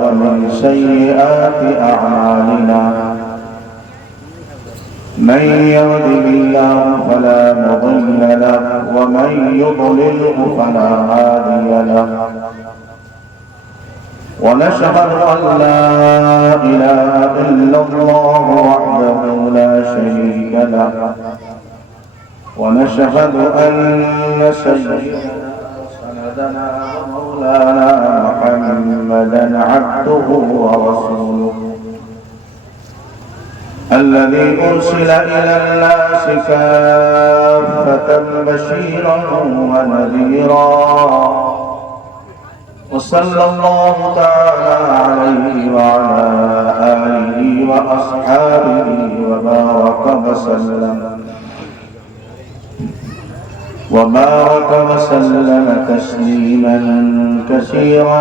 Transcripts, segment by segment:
ومن سيئات أعمالنا من يهده الله فلا مضل له ومن يضلله فلا هادي له ونشهد أن لا إله إلا الله وحده لا شريك له ونشهد أن سيدنا ومولانا محمدا عبده ورسوله الذي أرسل إلى الناس كافة بشيرا ونذيرا وصلى الله تعالى عليه وعلى آله وأصحابه وبارك وسلم تسليما كثيرا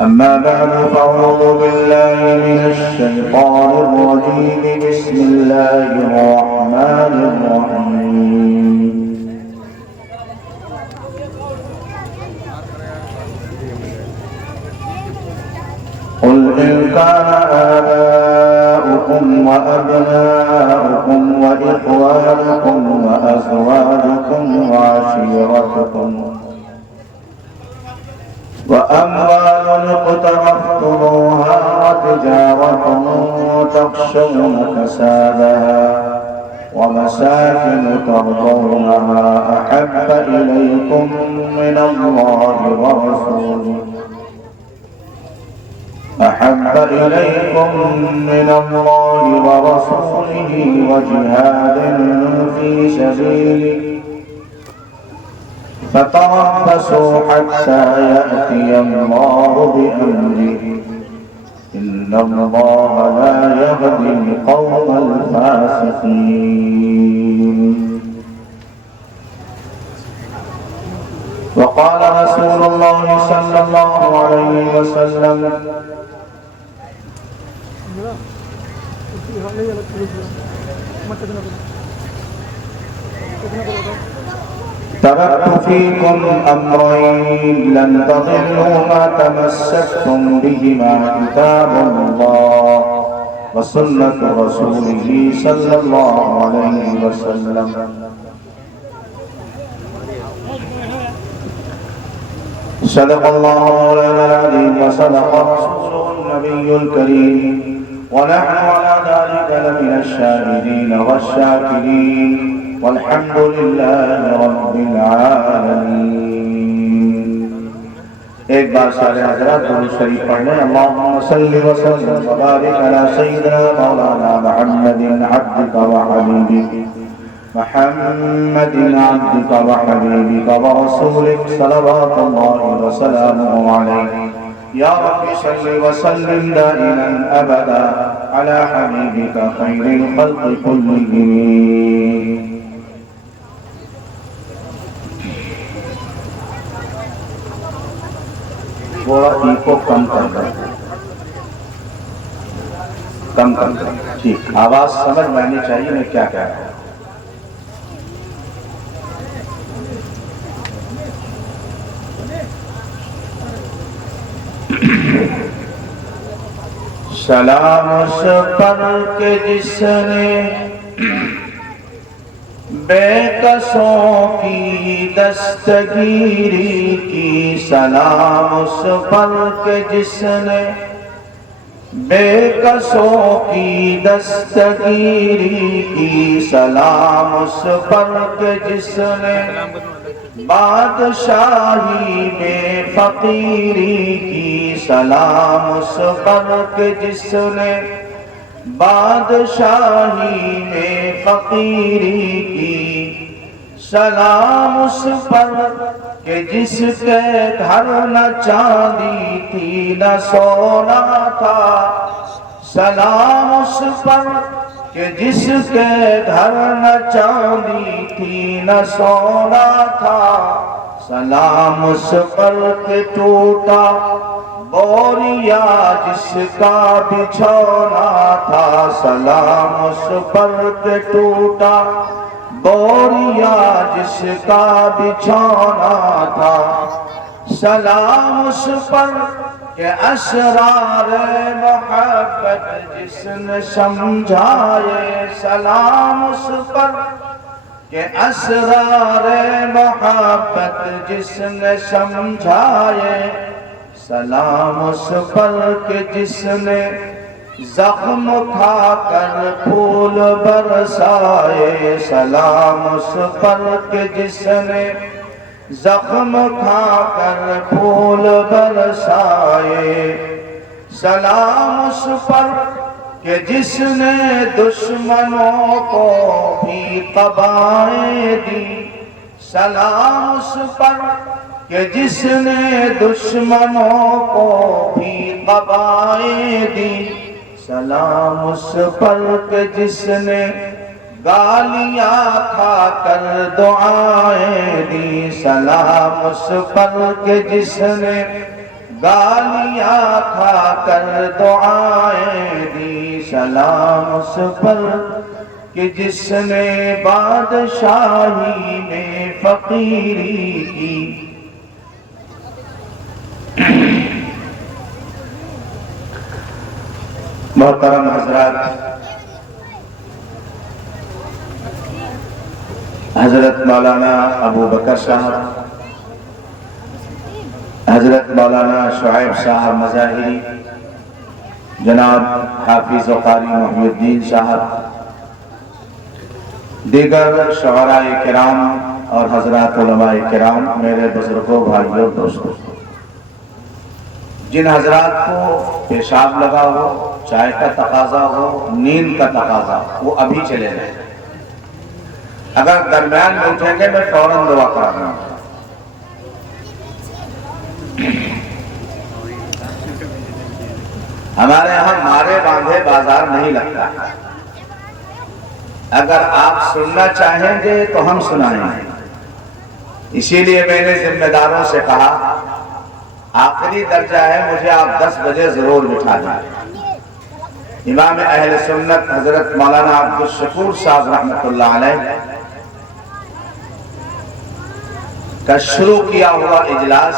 أما بعد فأعوذ بالله من الشيطان الرجيم بسم الله الرحمن الرحيم قل إن كان آباؤكم وأبناؤكم وإخوانكم وأزواجكم وعشيرتكم وأموال اقترفتموها وتجارة تخشون كسادها ومساكن ترضونها أحب إليكم من الله ورسوله وجهاد في سبيله فتربصوا حتى يأتي الله بأمره إن الله لا يهدي القوم الفاسقين. وقال رسول الله صلى الله عليه وسلم تركت فيكم أمرين لن تضلوا ما تمسكتم بهما كتاب الله وسنة رسوله صلى الله عليه وسلم. صدق الله مولانا العظيم وصدق رسوله النبي الكريم ونحن على ذلك لمن الشاهدين والشاكرين والحمد لله رب العالمين. ایک بار سارے حضرات درود شریف پڑھ لیں. اللهم صل وسلم وبارك على سيدنا مولانا محمد عبدك وحبيبك ورسولك صلوات الله وسلامه عليه. يا رب صل وسلم دائما أبدا على حبيبك خير الخلق كلهم. تھوڑا ایکو کم کر دیں. ٹھیک آواز سمجھ میں آنی چاہیے میں کیا کہہ رہا ہوں. سلام اس پر کہ جس نے بے کسوں کی دستگیری کی. سلام اس پر کہ جس نے بے کسوں کی دستگیری کی. سلام اس پر کہ جس نے بادشاہی میں فقیری کی. سلام اس پر کہ جس نے بادشاہی میں فقیری کی. سلام اس پر کہ جس کے گھر نہ چاندی تھی نہ سونا تھا. سلام اس پر کہ جس کے گھر نہ چاندی تھی نہ سونا تھا. سلام اس پر کہ ٹوٹا بوریا جس کا بچھونا تھا. سلام اس پر کہ ٹوٹا بوریا جس کا بچھونا تھا، سلام اس پر کہ اسرار محبت جس نے سمجھائے، سلام اس پر کہ اسرار محبت جس نے سمجھائے، سلام اس پر کہ جس نے زخم کھا کر پھول برسائے، سلام اس پر کہ جس نے زخم کھا کر پھول برسائے، سلام اس پر کہ جس نے دشمنوں کو بھی قبائیں دی، سلام اس پر کہ جس نے دشمنوں کو بھی قبائیں دی، سلام اس پر کہ جس نے گالیاں کھا کر دعائیں دی، سلام اس پر کہ جس نے گالیاں کھا کر دعائیں دی، سلام اس پر کہ جس نے بادشاہی میں فقیری کی۔ محترم حضرات، حضرت مولانا ابو بکر صاحب، حضرت مولانا شعیب صاحب مظاہری، جناب حافظ و قاری محی الدین صاحب، دیگر شعراء کرام اور حضرات علماء کرام، میرے بزرگوں، بھائیوں، دوستوں، جن حضرات کو پیشاب لگا ہو، چائے کا تقاضا ہو، نیند کا تقاضا ہو، وہ ابھی چلے جائیں۔ اگر درمیان میں اٹھیں گے میں فوراً دعا کرنا۔ ہمارے یہاں مارے باندھے بازار نہیں لگتا، اگر آپ سننا چاہیں گے تو ہم سنائیں گے۔ اسی لیے میں نے ذمہ داروں سے کہا آخری درجہ ہے، مجھے آپ 10 بجے ضرور بٹھا دیں۔ امام اہل سنت حضرت مولانا عبدالشکور صاحب رحمۃ اللہ علیہ کا شروع کیا ہوا اجلاس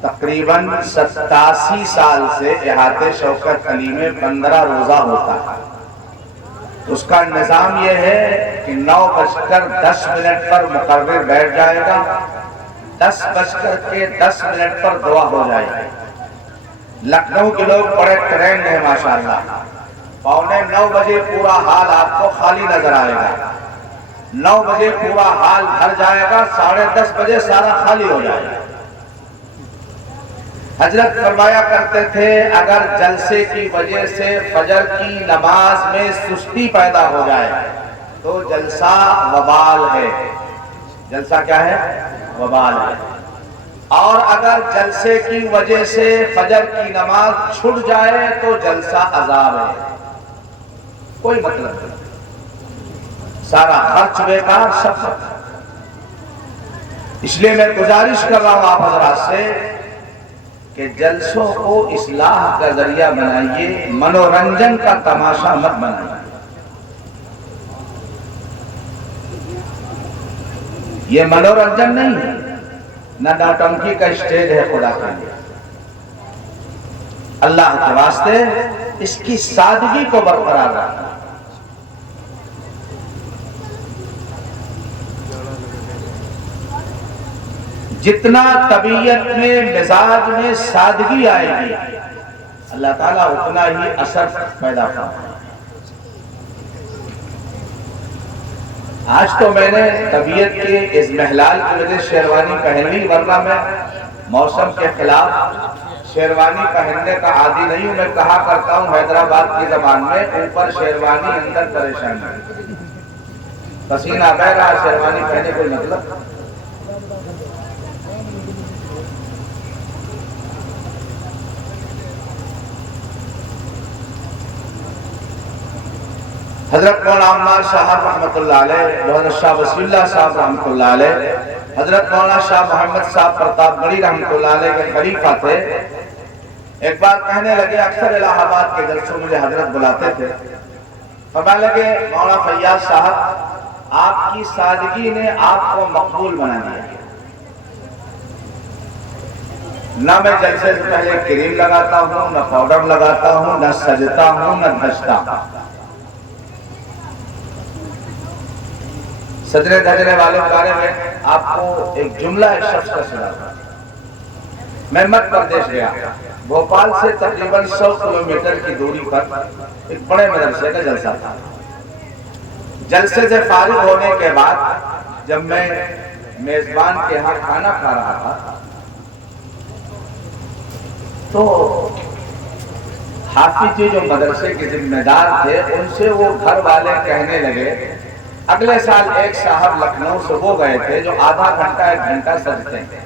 تقریباً 87 سال سے احاطے شوکت علی میں 15 روزہ ہوتا ہے۔ اس کا نظام یہ ہے کہ 9:10 پر مقرر بیٹھ جائے گا، 10:10 پر دعا ہو جائے گی۔ لکھنؤ کے لوگ بڑے ٹرینڈ ہیں ماشاءاللہ، 8:45 بجے پورا ہال آپ کو خالی نظر آئے گا، 9 بجے پورا ہال بھر جائے گا، 10:30 بجے سارا خالی ہو جائے گا۔ حضرت فرمایا کرتے تھے اگر جلسے کی وجہ سے فجر کی نماز میں سستی پیدا ہو جائے تو جلسہ وبال ہے۔ جلسہ کیا ہے؟ وبال ہے۔ اور اگر جلسے کی وجہ سے فجر کی نماز چھوٹ جائے تو جلسہ عذاب ہے۔ کوئی مطلب نہیں، سارا خرچ بیکار، سب۔ اس لیے میں گزارش کر رہا ہوں آپ حضرات سے کہ جلسوں کو اصلاح کا ذریعہ بنائیے، منورنجن کا تماشا مت بنائیے۔ یہ منورنجن نہیں ہے، نہ نوٹنکی کا اسٹیج ہے خدا کے لیے۔ اللہ کے واسطے اس کی سادگی کو برقرار رکھنا۔ جتنا طبیعت میں مزاج میں سادگی آئے گی اللہ تعالیٰ اتنا ہی اثر پیدا کرتا ہے۔ آج تو میں نے طبیعت کے اضمحلال کی وجہ شیروانی پہن لی، ورنہ میں موسم کے خلاف شیروانی پہننے کا عادی نہیں ہوں۔ میں کہا کرتا ہوں حیدرآباد کی زبان میں اوپر شیروانی اندر پریشانی، پسینہ بہہ رہا، شیروانی پہنے کوئی مطلب۔ حضرت مولانا عمار صاحب رحمۃ اللہ علیہ، حضرت شاہ وسیع اللہ صاحب رحمۃ اللہ علیہ، حضرت مولانا شاہ محمد صاحب پرتاپ گڑھی رحمۃ اللہ علیہ کے خلیفہ تھے۔ ایک بار کہنے لگے، اکثر الہ آباد کے جلسوں مجھے حضرت بلاتے تھے، فرمانے لگے مولانا فیاض صاحب آپ کی سادگی نے آپ کو مقبول بنا دیا. نہ میں جلسے سے پہلے کریم لگاتا ہوں، نہ پاؤڈر لگاتا ہوں، نہ سجتا ہوں، نہ دھجتا ہوں. سجنے دھجنے والے کے بارے میں آپ کو ایک جملہ ایک شخص کا سنا تھا. میں مدھیہ پردیش گیا، بھوپال سے تقریباً 100 کلومیٹر کی دوری پر ایک بڑے مدرسے کا جلسہ تھا. جلسے سے فارغ ہونے کے بعد جب میں میزبان کے ہاں کھانا کھا رہا تھا تو حافظ جی جو مدرسے کے ذمہ دار تھے ان سے وہ گھر والے کہنے لگے، اگلے سال ایک صاحب لکھنؤ سے وہ گئے تھے جو آدھا گھنٹہ 1 گھنٹہ سجتے ہیں.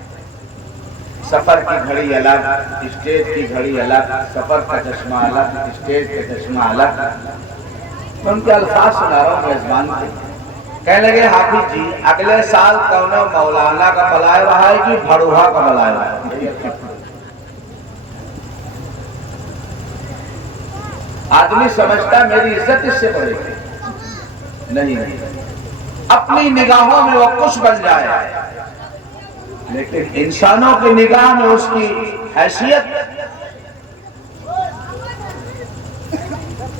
سفر کی گھڑی الگ، اسٹیج کی گھڑی الگ، سفر کا چشمہ الگ، اسٹیج کا چشمہ الگ. میں ان کے الفاظ سنا رہا ہوں میزبان کے. کہنے لگے حافظ جی اگلے سال کون مولانا کا بلائے رہا ہے کہ بھڑوہا کا بلائے رہا ہے. آدمی سمجھتا میری عزت اس سے بڑھے گی. نہیں، اپنی نگاہوں میں وہ کچھ بن جائے لیکن انسانوں کی نگاہ میں اس کی حیثیت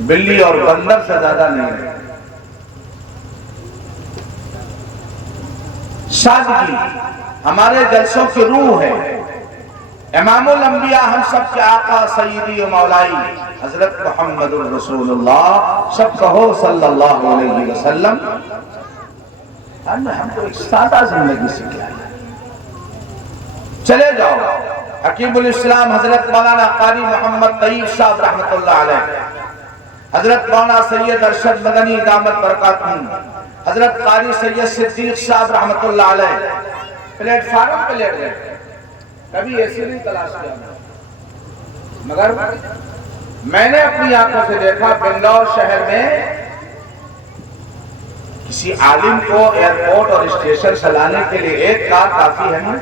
بلی اور بندر سے زیادہ نہیں ہے. سادگی ہمارے جلسوں کی روح ہے. امام الانبیاء ہم سب کے آقا سیدی و مولائی حضرت محمد الرسول اللہ، سب کہو صلی اللہ علیہ وسلم، ہم کو ایک سادہ زندگی سکھلائی. چلے جاؤ حکیم الاسلام حضرت مولانا قاری محمد طیب صاحب رحمت اللہ علیہ، حضرت مولانا سید ارشد مدنی دامت برکاتہم، حضرت قاری سید صدیق صاحب رحمت اللہ علیہ پلیٹ فارم پہ لیٹ گئے. کبھی ایسی نہیں تلاش کیا مگر میں نے اپنی آنکھوں سے دیکھا بنگلور شہر میں کسی عالم کو ایئرپورٹ اور اسٹیشن سے لانے کے لیے ایک کار کافی ہے نا.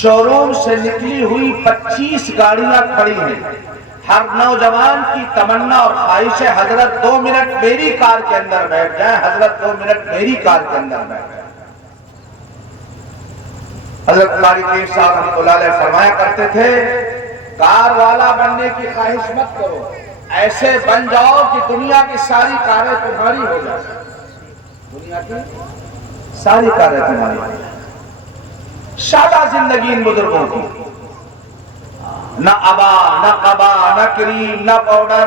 شو روم سے نکلی ہوئی 25 گاڑیاں کھڑی ہیں. ہر نوجوان کی تمنا اور خواہش ہے حضرت 2 منٹ میری کار کے اندر بیٹھ جائیں، حضرت 2 منٹ میری کار کے اندر بیٹھ جائیں. حضرت قاری پیر صاحب رحمۃ اللہ علیہ فرمایا کرتے تھے کار والا بننے کی خواہش مت کرو، ایسے بن جاؤ کہ دنیا کی ساری کاریں تمہاری ہو جائیں. دنیا کی ساری کاریں تمہاری ہو جائیں. سادہ زندگی ان بزرگوں کی، نہ ابا، نہ قبا، نہ کریم، نہ پاؤڈر،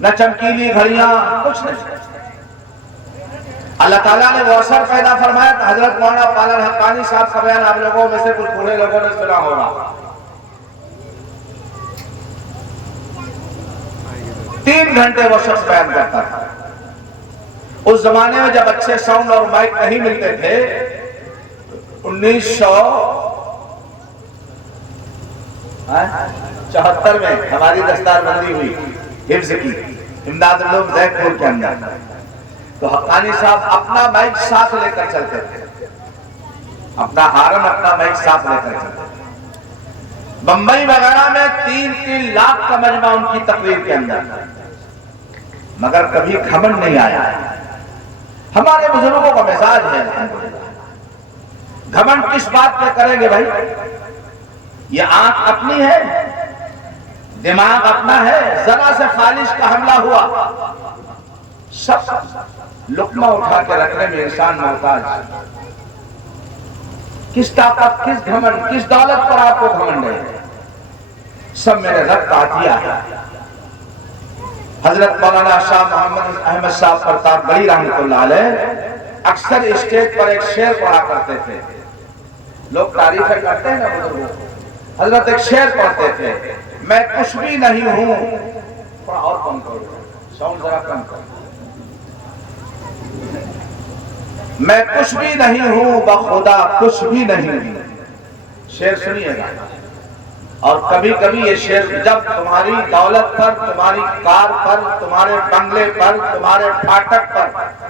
نہ چمکیلی گھڑیاں، کچھ نہیں. اللہ تعالیٰ نے وہ اثر پیدا فرمایا کہ حضرت مولانا پالن حقانی صاحب کا بیان آپ لوگوں میں سے کچھ بوڑھے لوگوں نے سنا ہوگا. 3 گھنٹے وہ شخص بیان کرتا تھا. اس زمانے میں جب اچھے ساؤنڈ اور مائک نہیں ملتے تھے 1974 میں ہماری دستار بندی ہوئی حفظ کی امداد العلوم زیک پور کے اندر، تو حقانی صاحب اپنا مائک ساتھ لے کر چلتے تھے، اپنا ہارن اپنا مائک ساتھ لے کر چلتے تھے. بمبئی وغیرہ میں 3 لاکھ کا مجمع ان کی تقریر کے اندر، مگر کبھی گھمنڈ نہیں آیا. ہمارے بزرگوں کا مزاج ہے گھمنڈ کس بات پہ کریں گے بھائی؟ یہ آنکھ اپنی ہے، دماغ اپنا ہے، ذرا سے خالص کا حملہ ہوا سب لقمہ اٹھا کے رکھنے میں انسان محتاج. کس طاقت، کس گھمنڈ، کس دولت پر آپ کو گھمنڈ ہے؟ سب میرے رب کا عطیہ ہے. حضرت مولانا شاہ محمد احمد صاحب پرتاپ گڑھی رحمۃ اللہ علیہ اکثر اسٹیج پر ایک شعر پڑھا کرتے تھے. لوگ تعریفیں کرتے ہیں نا بزرگوں. حضرت ایک شعر پڑھتے تھے، میں کچھ بھی نہیں ہوں. تھوڑا اور کم کرو، ساؤنڈ ذرا کم کرو. میں کچھ بھی نہیں ہوں بخدا کچھ بھی نہیں ہوں. شعر سنیے گا. اور کبھی کبھی یہ شعر جب تمہاری دولت پر، تمہاری کار پر، تمہارے بنگلے پر، تمہارے پھاٹک پر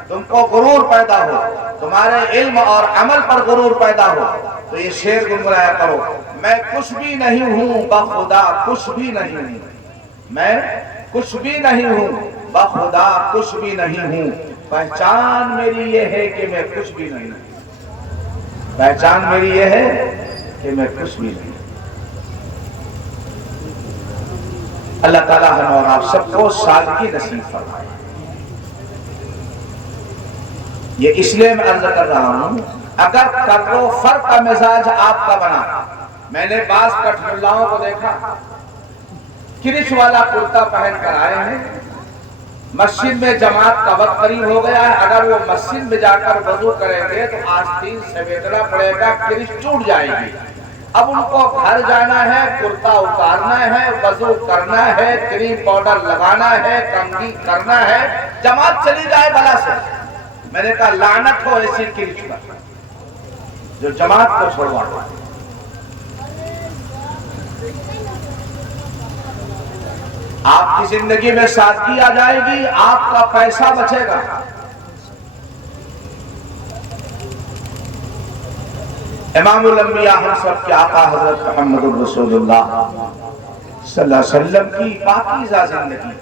تم کو غرور پیدا ہو، تمہارے علم اور عمل پر غرور پیدا ہو، تو یہ شعر گنگنایا کرو. میں کچھ بھی نہیں ہوں بخدا کچھ بھی نہیں ہوں. میں کچھ بھی نہیں ہوں بخدا کچھ بھی نہیں ہوں. پہچان میری یہ ہے کہ میں کچھ بھی نہیں، پہچان میری یہ ہے کہ میں کچھ بھی نہیں۔ اللہ تعالیٰ ہم اور آپ سب کو سادگی نصیب فرمائے۔ یہ اس لیے میں عرض کر رہا ہوں، اگر کر و فر کا مزاج آپ کا بنا، میں نے بعض کٹھ ملاؤں کو دیکھا کرش والا کرتا پہن کر آئے ہیں، مسجد میں جماعت کا وقت قریب ہو گیا ہے، اگر وہ مسجد میں جا کر وضو کریں گے تو آستین سمیٹنا پڑے گا، کرش ٹوٹ جائے گی۔ اب ان کو گھر جانا ہے، کرتا اتارنا ہے، وضو کرنا ہے، کریم پاؤڈر لگانا ہے، کنگھی کرنا ہے، جماعت چلی جائے بلا سے۔ میں نے کہا لعنت ہو ایسی کرش پر جو جماعت کو چھوڑواتا ہے۔ آپ کی زندگی میں سادگی آ جائے گی، آپ کا پیسہ بچے گا۔ امام الانبیاء ہم سب کے آقا حضرت محمد رسول اللہ صلی اللہ علیہ وسلم کی پاکیزہ زندگی،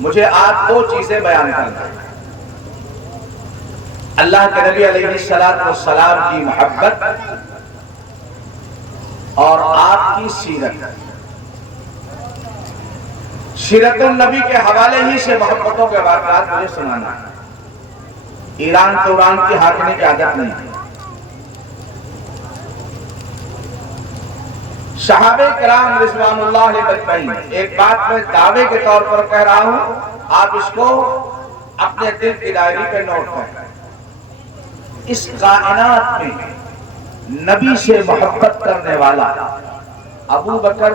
مجھے آج دو چیزیں بیان کرنا ہے۔ اللہ کے نبی علیہ السلام کی محبت اور آپ کی سیرت، سیرت النبی کے حوالے ہی سے محبتوں کے واقعات مجھے سنانا ہے۔ ایران توران کی ہاکنے کی عادت نہیں ہے۔ صحابہ کرام رضوان اللہ علیہ اجمعین، ایک بات میں دعوے کے طور پر کہہ رہا ہوں، آپ اس کو اپنے دل کی ڈائری پہ نوٹ کریں۔ اس کائنات میں نبی سے محبت کرنے والا ابو بکر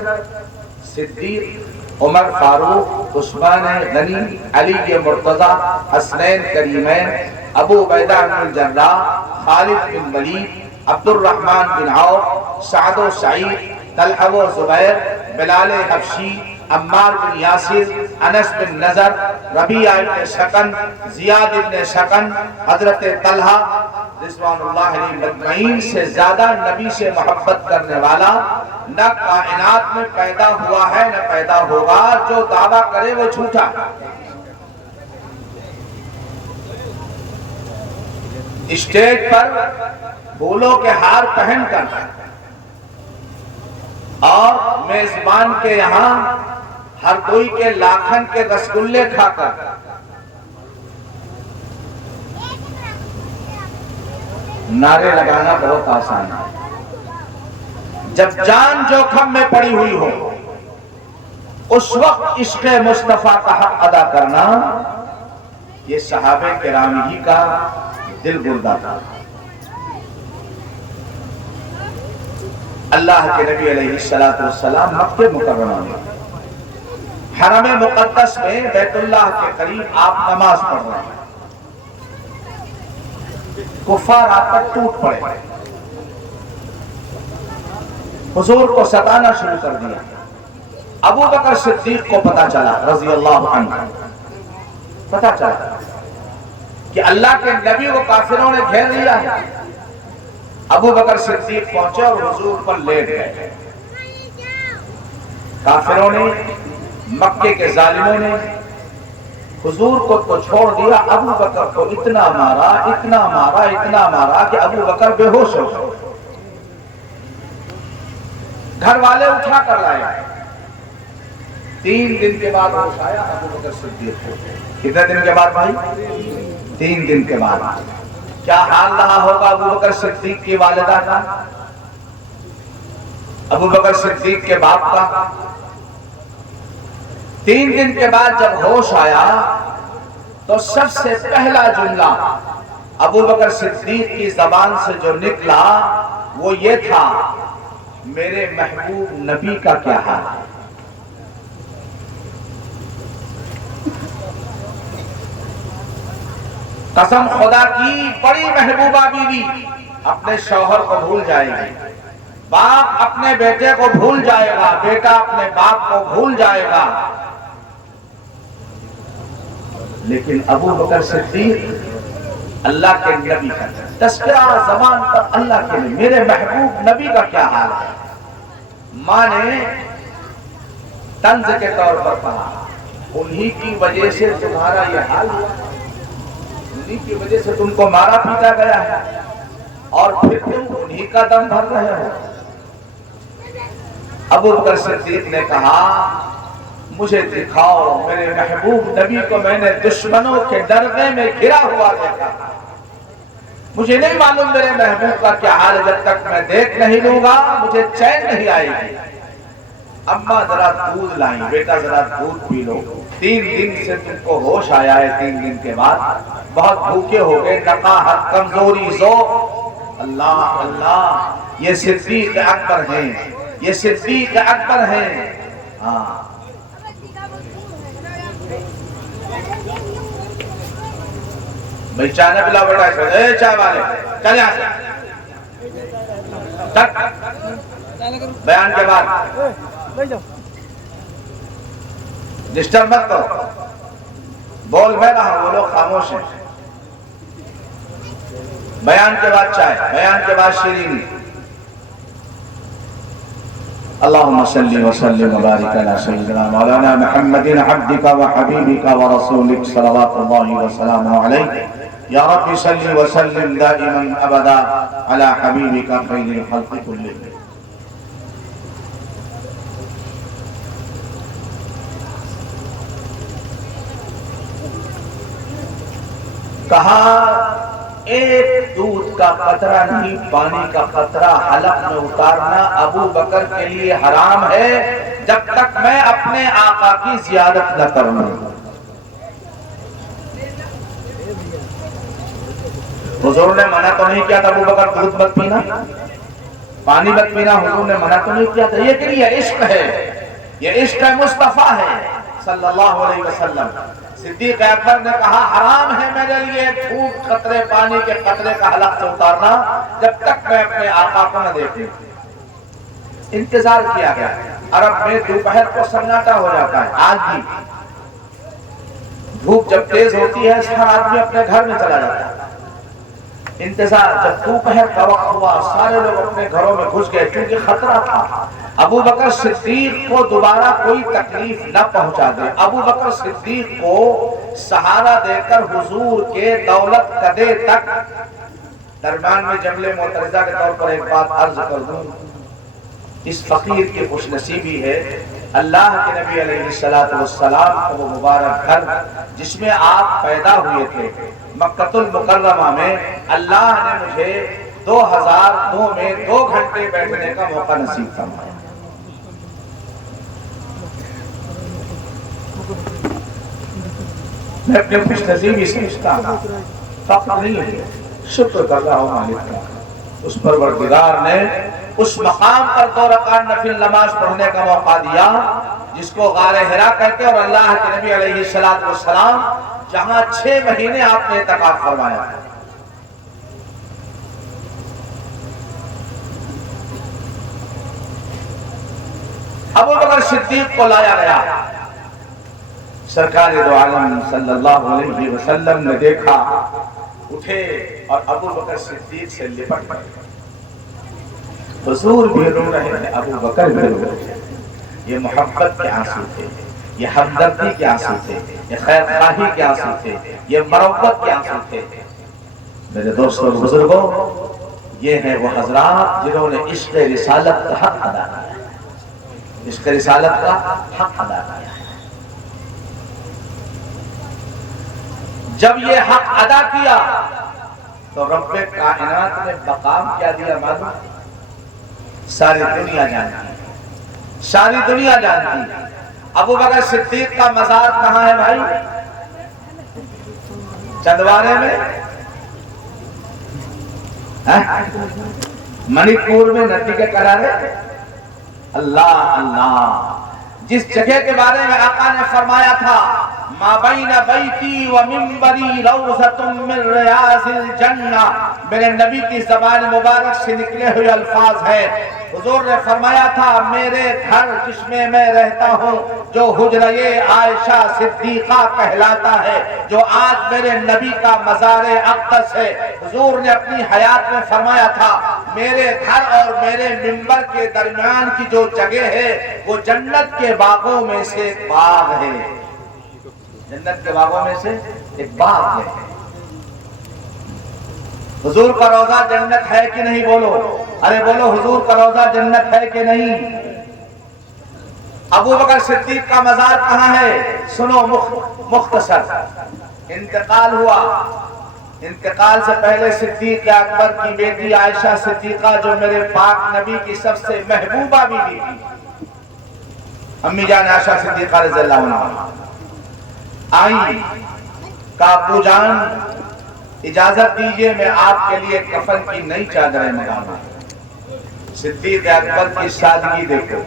صدیق، عمر فاروق، عثمان غنی، علی مرتضی، حسنین کریمین، ابو عبیدہ بن الجراح، خالد بن ولید، عبد الرحمن بن عوف، سعد و سعید، طلحہ و زبیر، بلال حبشی، عمار بن یاسر، انس بن نضر، ربیعہ بن شکن، زیاد بن شکن، حضرت طلحہ رضوان اللہ علیہ اجمعین سے زیادہ نبی سے محبت کرنے والا نہ کائنات میں پیدا ہوا ہے نہ پیدا ہوگا۔ جو دعویٰ کرے وہ جھوٹا۔ اسٹیج پر پھولوں کے ہار پہن کر اور میزبان کے یہاں ہردوئی کے لاکھن کے رسگلے کھا کر نعرے لگانا بہت آسان ہے۔ جب جان جوکھم میں پڑی ہوئی ہو اس وقت عشق مصطفیٰ کا حق ادا کرنا، یہ صحابہ کرام ہی کا دل گردہ تھا۔ اللہ کے نبی علیہ السلام مکہ مکرمہ میں حرم مقدس میں بیت اللہ کے قریب آپ نماز پڑھ رہے ہیں، کفار آپ پر ٹوٹ پڑے، حضور کو ستانا شروع کر دیا۔ ابو بکر صدیق کو پتا چلا رضی اللہ عنہ، پتا چلا کہ اللہ کے نبی کو کافروں نے گھیر لیا ہے۔ ابو بکر صدیق پہنچے اور حضور پر لیٹ گئے۔ کافروں نے، مکے کے ظالموں نے حضور کو تو چھوڑ دیا، ابو بکر کو اتنا مارا اتنا مارا اتنا مارا کہ ابو بکر بے ہوش ہو گئے۔ گھر والے اٹھا کر لائے۔ 3 دن کے بعد ہوش آیا ابو بکر صدیق کو۔ کتنے دن کے بعد بھائی؟ 3 دن کے بعد۔ کیا حال رہا ہوگا ابو بکر صدیق کی والدہ کا، ابو بکر صدیق کے باپ کا؟ 3 دن کے بعد جب ہوش آیا تو سب سے پہلا جملہ ابو بکر صدیق کی زبان سے جو نکلا وہ یہ تھا، میرے محبوب نبی کا کیا حال ہے؟ قسم خدا کی، بڑی محبوبہ بیوی اپنے شوہر کو بھول جائے گی، باپ اپنے بیٹے کو بھول جائے گا، بیٹا اپنے باپ کو بھول جائے گا، لیکن ابو بکر صدیق اللہ کے نبی کا تذکرہ زبان پر اللہ کے نبی، میرے محبوب نبی کا کیا حال ہے؟ ماں نے طنز کے طور پر کہا، انہی کی وجہ سے تمہارا یہ حال ہوا، انہی کی وجہ سے تم کو مارا پیٹا گیا ہے، اور پھر تم انہی کا دم بھر رہے ہو۔ ابو بکر صدیق نے کہا مجھے دکھاؤ میرے محبوب نبی کو میں نے دشمنوں کے ڈرنے میں گھرا ہوا دیکھا، مجھے نہیں معلوم میرے محبوب کا کیا حال ہے، جب تک میں دیکھ نہیں لوں گا مجھے چین نہیں آئے گی۔ اماں ذرا دودھ لائیں، بیٹا ذرا دودھ پی لو، 3 دن سے تم کو ہوش آیا ہے، 3 دن کے بعد بہت بھوکے ہو گئے، نقاہت، کمزوری، ذوق۔ اللہ اللہ، یہ صدیق اکبر ہیں، یہ صدیق اکبر ہیں۔ ہاں بھئی چائے نہ پلاؤ بیٹا، اے چائے والے چل یہاں سے، بیان کے بعد ڈسٹرب مت کرو، بول میں رہا ہوں، وہ لوگ خاموش ہیں۔ بیان کے بعد چائے، بیان کے بعد شیرینی۔ اللہم صلی وسلم وبارک علی سیدنا مولانا محمد عبدک وحبیبک ورسولک صلوات اللہ وسلامہ علیہ۔ یا رب صلی وسلم دائما ابدا علی حبیبک خیر الخلق کلہم۔ کہا ایک دودھ کا قطرہ نہیں، پانی کا قطرہ حلق میں اتارنا ابو بکر کے لیے حرام ہے، جب تک میں اپنے آقا کی زیارت نہ کروں۔ حضور نے منع تو نہیں کیا تھا ابو بکر دودھ مت پینا، پانی مت پینا، حضور نے منع تو نہیں کیا تھا۔ یہ کہ یہ عشق ہے، یہ عشق مصطفیٰ ہے صلی اللہ علیہ وسلم۔ صدیق اکبر نے کہا حرام ہے میرے لیے دودھ قطرے پانی کے قطرے کا حلق سے اتارنا جب تک میں اپنے آقا کو نہ دیکھوں۔ انتظار کیا گیا، عرب میں دوپہر کو سناٹا ہو جاتا ہے، آج بھی دھوپ جب تیز ہوتی ہے ہر آدمی اپنے گھر میں چلا جاتا ہے۔ انتظار، جب دوپہر کا وقت ہوا سارے لوگ اپنے گھروں میں گھس گئے کیونکہ خطرہ تھا ابو بکر صدیق کو دوبارہ کوئی تکلیف نہ پہنچا دے۔ ابو بکر صدیق کو سہارا دے کر حضور کے دولت قدے تک۔ درمیان میں جبل معترضہ کے طور پر ایک بات عرض کر دوں، اس فقیر کی خوش نصیبی ہے اللہ کے نبی علیہ السلام کا وہ مبارک گھر جس میں آپ پیدا ہوئے تھے، مکہ المکرمہ میں اللہ نے مجھے 2002 میں 2 گھنٹے بیٹھنے کا موقع نصیب فرمایا۔ میں اپنے خوش نصیبی سمجھتا ہوں، فقر نہیں ہے، شکر کر رہا ہوں مالک کا، اس پروردگار نے اس مقام پر 2 رکعت نفل نماز پڑھنے کا موقع دیا جس کو غار حرا کہتے، اور اللہ کے نبی علیہ السلام جہاں 6 مہینے آپ نے اعتکاف فرمایا۔ ابو بکر صدیق کو لایا گیا، سرکار دو عالم صلی اللہ علیہ وسلم نے دیکھا، اٹھے اور ابو بکر صدیق سے لپٹ گئے۔ حضور بھی رو رہے ہیں، ابو بکر بھی رو رہے ہیں۔ یہ محبت کے آنسو تھے، یہ ہمدردی کے آنسو تھے، یہ خیر خواہی کے آنسو تھے، یہ مروت کے آنسو تھے۔ میرے دوستوں اور بزرگوں، یہ ہیں وہ حضرات جنہوں نے عشق رسالت کا حق ادا کیا، عشق رسالت کا حق ادا کیا۔ جب یہ حق ادا کیا تو رب کائنات نے مقام کیا دیا معلوم؟ ساری دنیا جانتی، ساری دنیا جانتی۔ ابو بکر صدیق کا مزار کہاں ہے بھائی؟ چندوارے میں، منی پور میں، ندی کے کنارے۔ اللہ اللہ، جس جگہ کے بارے میں آقا نے فرمایا تھا ما بین بیتی و منبری روضۃ من ریاض الجنہ، میرے نبی کی زبان مبارک سے نکلے ہوئے الفاظ ہیں۔ حضور نے فرمایا تھا میرے گھر جس میں میں رہتا ہوں جو حجرہ عائشہ صدیقہ کہلاتا ہے، جو آج میرے نبی کا مزار اقدس ہے، حضور نے اپنی حیات میں فرمایا تھا میرے گھر اور میرے منبر کے درمیان کی جو جگہ ہے وہ جنت کے باغوں میں سے ایک باغ ہے۔ جنت کے باغوں میں سے ایک باغ ہے. حضور کا روضہ جنت ہے کہ نہیں؟ بولو. ارے بولو حضور کا روضہ جنت ہے کہ نہیں؟ ابو بکر صدیق کا مزار کہاں ہے؟ سنو مختصر. انتقال ہوا. انتقال سے پہلے صدیق اکبر کی بیٹی عائشہ صدیقہ جو میرے پاک نبی کی سب سے محبوبہ بیوی تھی، امی جان عائشہ صدیقہ رضی اللہ عنہا آئیں. کہ ابو جان اجازت دیجئے میں آپ کے لیے کفن کی نئی چادریں منگانا. صدیق اکبر کی سادگی دیکھو.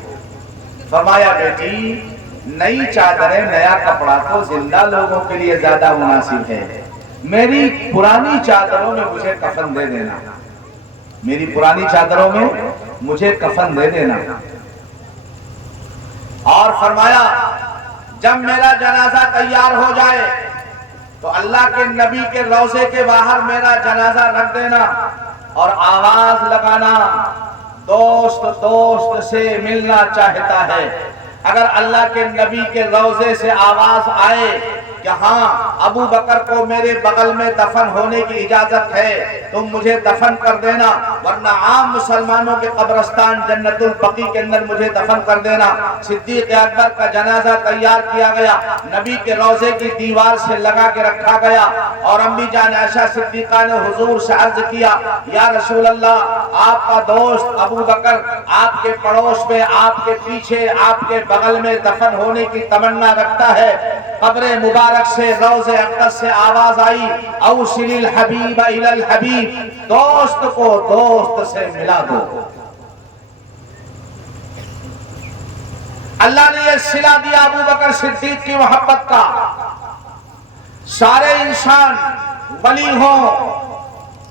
فرمایا بیٹی نئی چادریں نیا کپڑا تو زندہ لوگوں کے لیے زیادہ مناسب ہے، میری پرانی چادروں میں مجھے کفن دے دینا. میری پرانی چادروں میں مجھے کفن دے دینا. اور فرمایا جب میرا جنازہ تیار ہو جائے تو اللہ کے نبی کے روضے کے باہر میرا جنازہ رکھ دینا اور آواز لگانا دوست دوست سے ملنا چاہتا ہے. اگر اللہ کے نبی کے روضے سے آواز آئے کہ ہاں ابو بکر کو میرے بغل میں دفن ہونے کی اجازت ہے، تم مجھے دفن کر دینا، ورنہ عام مسلمانوں کے قبرستان جنت البقیع کے اندر مجھے دفن کر دینا. صدیق اکبر کا جنازہ تیار کیا گیا، نبی کے روضے کی دیوار سے لگا کے رکھا گیا اور امی جان عائشہ صدیقہ نے حضور سے عرض کیا یا رسول اللہ آپ کا دوست ابو بکر آپ کے پڑوس میں آپ کے پیچھے آپ کے بغل میں دفن ہونے کی تمنا رکھتا ہے. قبر مبارک سے روضہ اقدس سے آواز آئی اوصل الحبیب الی الحبیب، دوست کو دوست سے ملا دو. اللہ نے یہ صلہ دیا ابو بکر صدیق کی محبت کا. سارے انسان ولی ہوں،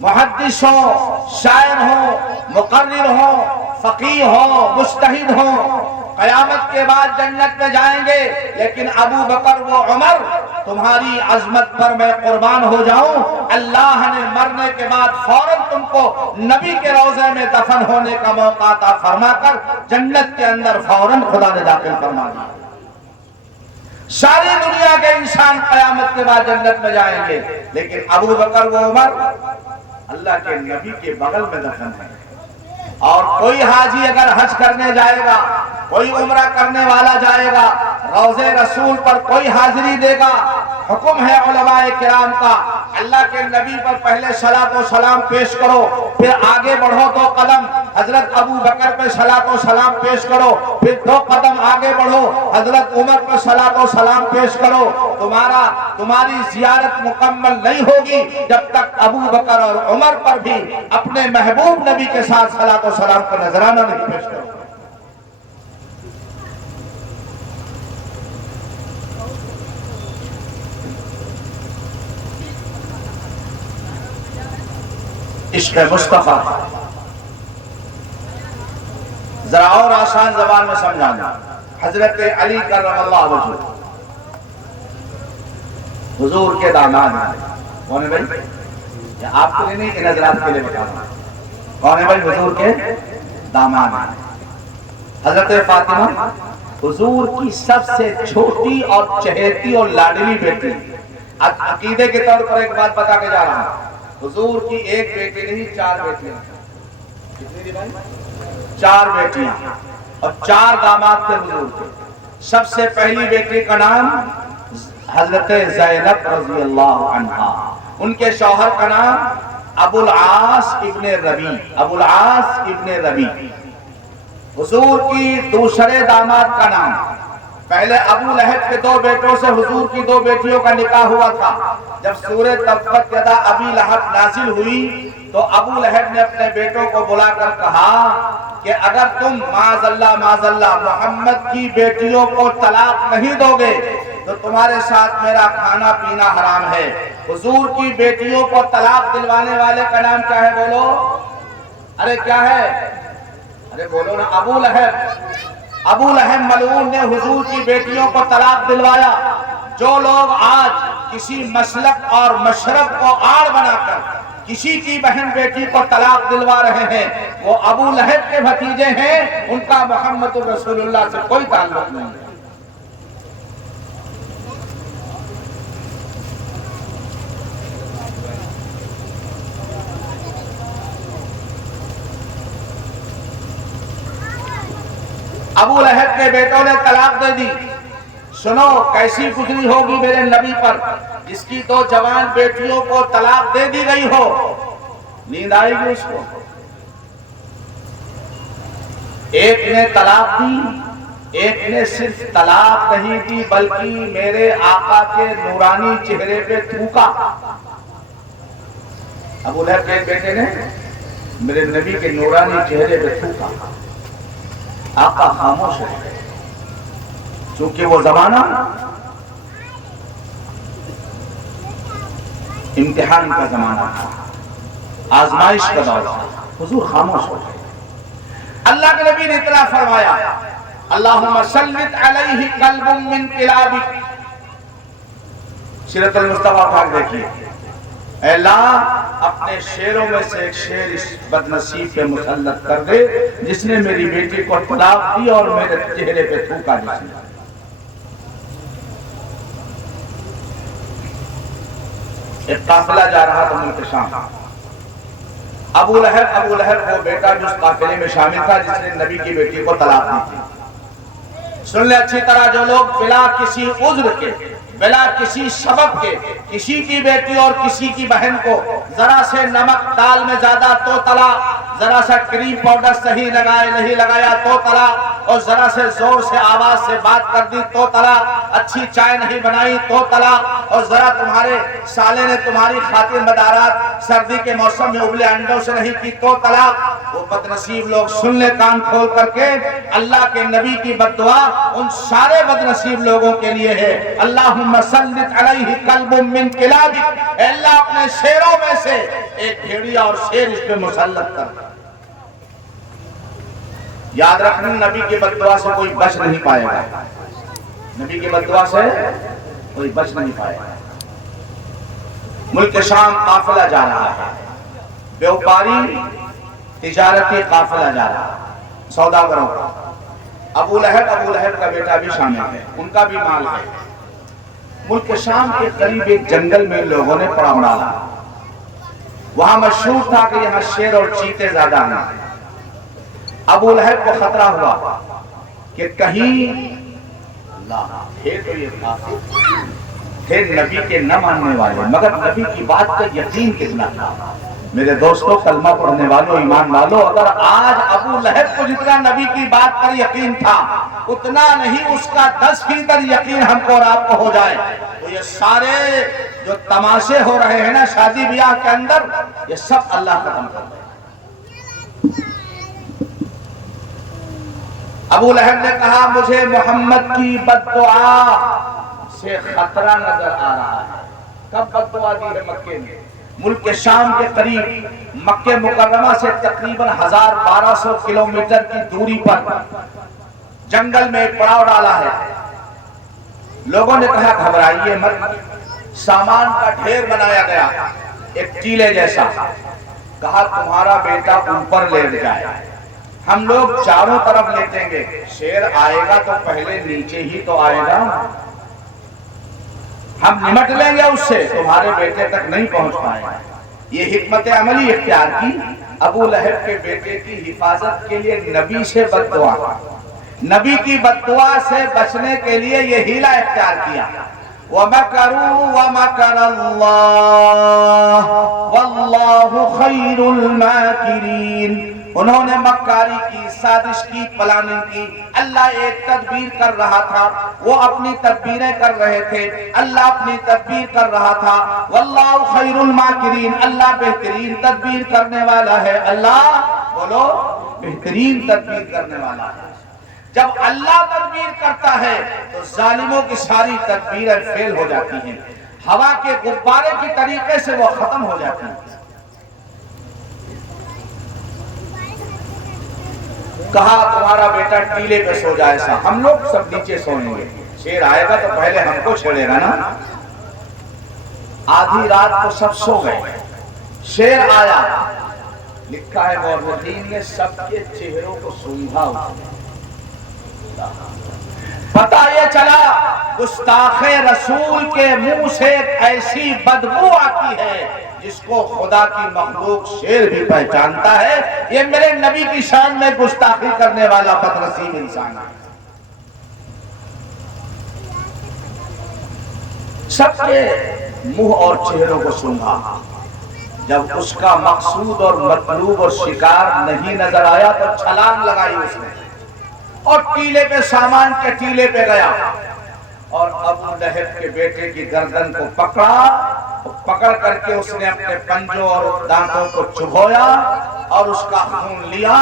محدث ہوں، شاعر ہوں، مقرر ہوں، فقیہ ہوں، مجتہد ہوں، قیامت کے بعد جنت میں جائیں گے، لیکن ابو بکر و عمر تمہاری عظمت پر میں قربان ہو جاؤں. اللہ نے مرنے کے بعد فوراً تم کو نبی کے روضے میں دفن ہونے کا موقع عطا فرما کر جنت کے اندر فوراً خدا نے داخل فرما دیا. ساری دنیا کے انسان قیامت کے بعد جنت میں جائیں گے، لیکن ابو بکر و عمر اللہ کے نبی کے بغل میں دفن ہیں. اور کوئی حاجی اگر حج کرنے جائے گا، کوئی عمرہ کرنے والا جائے گا، روضے رسول پر کوئی حاضری دے گا. حکم ہے علماء کرام کا اللہ کے نبی پر پہلے صلاۃ و سلام پیش کرو، پھر آگے بڑھو تو قدم حضرت ابو بکر پہ صلاۃ و سلام پیش کرو، پھر 2 قدم آگے بڑھو حضرت عمر پہ صلاۃ و سلام پیش کرو. تمہاری زیارت مکمل نہیں ہوگی جب تک ابو بکر اور عمر پر بھی اپنے محبوب نبی کے ساتھ صلاۃ و سلام کا نذرانہ نہیں پیش کرو. عشق مصطفیٰ ذرا اور آسان زبان میں سمجھانا. حضرت علی کرم اللہ وجہہ حضور کے داماد ہیں. کون ہے بھائی؟ یا آپ کے لیے نہیں، ان حضرات کے لیے بتا رہا ہوں. کون ہے بھائی؟ حضور کے داماد ہیں. حضرت فاطمہ حضور کی سب سے چھوٹی اور چہیتی اور لاڈلی بیٹی. عقیدے کے طور پر ایک بات بتا کے جا رہا ہوں. حضور کی ایک بیٹی نہیں، 4 بیٹیاں. کتنی بھائی؟ 4 بیٹیاں اور 4 داماد تھے حضور کے. سب سے پہلی بیٹی کا نام حضرت زینب رضی اللہ عنہا، ان کے شوہر کا نام ابو العاص ابن ربیع. ابو العاص ابن ربیع. حضور کی دوسرے داماد کا نام، پہلے ابو لہب کے 2 بیٹوں سے حضور کی 2 بیٹیوں کا نکاح ہوا تھا. جب سورہ تبت یدا ابی لہب نازل ہوئی تو ابو لہب نے اپنے بیٹوں کو بلا کر کہا کہ اگر تم معاذ اللہ محمد کی بیٹیوں کو طلاق نہیں دو گے تو تمہارے ساتھ میرا کھانا پینا حرام ہے. حضور کی بیٹیوں کو طلاق دلوانے والے کا نام کیا ہے؟ بولو. ارے کیا ہے؟ ارے بولو نا. ابو لہب. ابو لہب ملعون نے حضور کی بیٹیوں کو طلاق دلوایا. جو لوگ آج کسی مسلک اور مشرب کو آڑ بنا کر کسی کی بہن بیٹی کو طلاق دلوا رہے ہیں وہ ابو لہب کے بھتیجے ہیں، ان کا محمد رسول اللہ سے کوئی تعلق نہیں ہے. ابو لہب کے بیٹوں نے طلاق دے دی. سنو کیسی گزری ہوگی میرے نبی پر جس کی 2 جوان بیٹیوں کو طلاق دے دی گئی ہو. نیند آئے گی اس کو. ایک نے طلاق دی, ایک نے صرف طلاق نہیں دی بلکہ میرے آقا کے نورانی چہرے پہ تھوکا. ابو لہب کے بیٹے نے میرے نبی کے نورانی چہرے پہ تھوکا. آقا خاموش ہے چونکہ وہ زمانہ امتحان کا زمانہ تھا, آزمائش کا دور تھا. حضور خاموش ہو گئے. اللہ کے نبی نے اتنا فرمایا اللہم سلط علیہ قلب من کلابک. سیرت المصطفیٰ پاک دیکھیے. اے اللہ اپنے شیروں میں سے ایک شیر اس بدنصیب پہ مسلط کر دے جس نے میری بیٹی کو طلاق دی اور میرے چہرے پہ تھوکا. جس نے ایک قافلہ جا رہا تھا ملک شام. ابو لہب وہ بیٹا جو اس قافلے میں شامل تھا جس نے نبی کی بیٹی کو طلاق دی تھی. سن لے اچھی طرح, جو لوگ بلا کسی عذر کے, بلا کسی سبب کے کسی کی بیٹی اور کسی کی بہن کو ذرا سے نمک دال میں زیادہ تو طلاق, ذرا سا کریم پاؤڈر صحیح نہیں لگایا تو طلاق, اور ذرا سے زور سے آواز سے بات کر دی تو طلاق, اچھی چائے نہیں بنائی تو طلاق, اور ذرا تمہارے سالے نے تمہاری خاطر مدارات سردی کے موسم میں ابلے انڈوں سے نہیں کی تو طلاق. وہ بدنصیب لوگ سن لے کان کھول کر کے, اللہ کے نبی کی بد دعا ان سارے بدنصیب لوگوں کے لیے ہے. اللہم سلط علیہ قلب من کلابک. اے اللہ اپنے شیروں میں سے ایک بھیڑیا اور شیر اس پہ مسلط کر. یاد رکھنا نبی کی بد دعا سے کوئی بچ نہیں پائے گا. نبی کی بد دعا سے کوئی بچ نہیں پائے گا. ملک شام قافلہ جا رہا ہے, بیوپاری تجارتی قافلہ جا رہا ہے سوداگروں کا. ابو لہب کا بیٹا بھی شامل ہے, ان کا بھی مال ہے. ملک شام کے قریب ایک جنگل میں لوگوں نے پڑاؤ ڈالا. وہاں مشہور تھا کہ یہاں شیر اور چیتے زیادہ ہیں. ابو لہب کو خطرہ ہوا کہ کہیں اللہ تھے تو یہ کافر تھے نبی کے نہ ماننے والے, مگر نبی کی بات کا یقین کتنا تھا. میرے دوستوں, کلمہ پڑھنے والوں, ایمان والوں, اگر آج ابو لہب کو جتنا نبی کی بات پر یقین تھا اتنا نہیں, اس کا 10% یقین ہم کو اور آپ کو ہو جائے تو یہ سارے جو تماشے ہو رہے ہیں نا شادی بیاہ کے اندر, یہ سب اللہ ختم کر دے. ابو لہب نے کہا مجھے محمد کی بد دعا سے خطرہ نظر آ رہا ہے. کب بد دعا دی ہے؟ مکے میں, ملک شام کے قریب مکہ مکرمہ سے تقریباً 1200 کلومیٹر کی دوری پر جنگل میں ایک پڑاؤ ڈالا ہے. لوگوں نے کہا گھبرائیے مت, سامان کا ڈھیر بنایا گیا ایک ٹیلے جیسا. کہا تمہارا بیٹا اوپر لیٹ جائے, ہم لوگ چاروں طرف لیٹیں گے, شیر آئے گا تو پہلے نیچے ہی تو آئے گا, ہم نمٹ لیں گے اس سے, تمہارے بیٹے تک نہیں پہنچ پائے گا. یہ حکمت عملی اختیار کی. ابو لہب کے بیٹے کی حفاظت کے لیے نبی سے بد دعا, نبی کی بد دعا سے بچنے کے لیے یہ ہیلا اختیار کیا. وَمَكَرُوا وَمَكَرَ اللَّهُ وَاللَّهُ خَيْرُ الْمَاكِرِينَ. انہوں نے مکاری کی, سازش کی, پلاننگ کی. اللہ ایک تدبیر کر رہا تھا, وہ اپنی تدبیریں کر رہے تھے, اللہ اپنی تدبیر کر رہا تھا. واللہ خیر الماکرین, اللہ بہترین تدبیر کرنے والا ہے. اللہ بولو بہترین تدبیر کرنے والا ہے. جب اللہ تدبیر کرتا ہے تو ظالموں کی ساری تدبیریں فیل ہو جاتی ہیں, ہوا کے غبارے کی طریقے سے وہ ختم ہو جاتی ہیں. کہا تمہارا بیٹا ٹیلے پہ سو جائے سا, ہم لوگ سب نیچے سوئیں گے, شیر آئے گا تو پہلے ہم کو چھیڑے گا نا. آدھی رات کو سب سو گئے, شیر آیا. لکھا ہے مورخین نے سب کے چہروں کو سونگھا. پتہ یہ چلا گستاخ رسول کے منہ سے ایسی بدبو آتی ہے جس کو خدا کی مخلوق شیر بھی پہچانتا ہے، یہ میرے نبی کی شان میں گستاخی کرنے والا بدنصیب انسان ہے۔ سب کے منہ اور چہروں کو سونگھا، جب اس کا مقصود اور مطلوب اور شکار نہیں نظر آیا تو چھلانگ لگائی اس نے اور ٹیلے پہ سامان کے ٹیلے پہ گیا اور ابو لہب کے بیٹے کی گردن کو پکڑ کر کے اس نے اپنے پنجوں اور دانتوں کو چبھویا اور اس کا خون لیا۔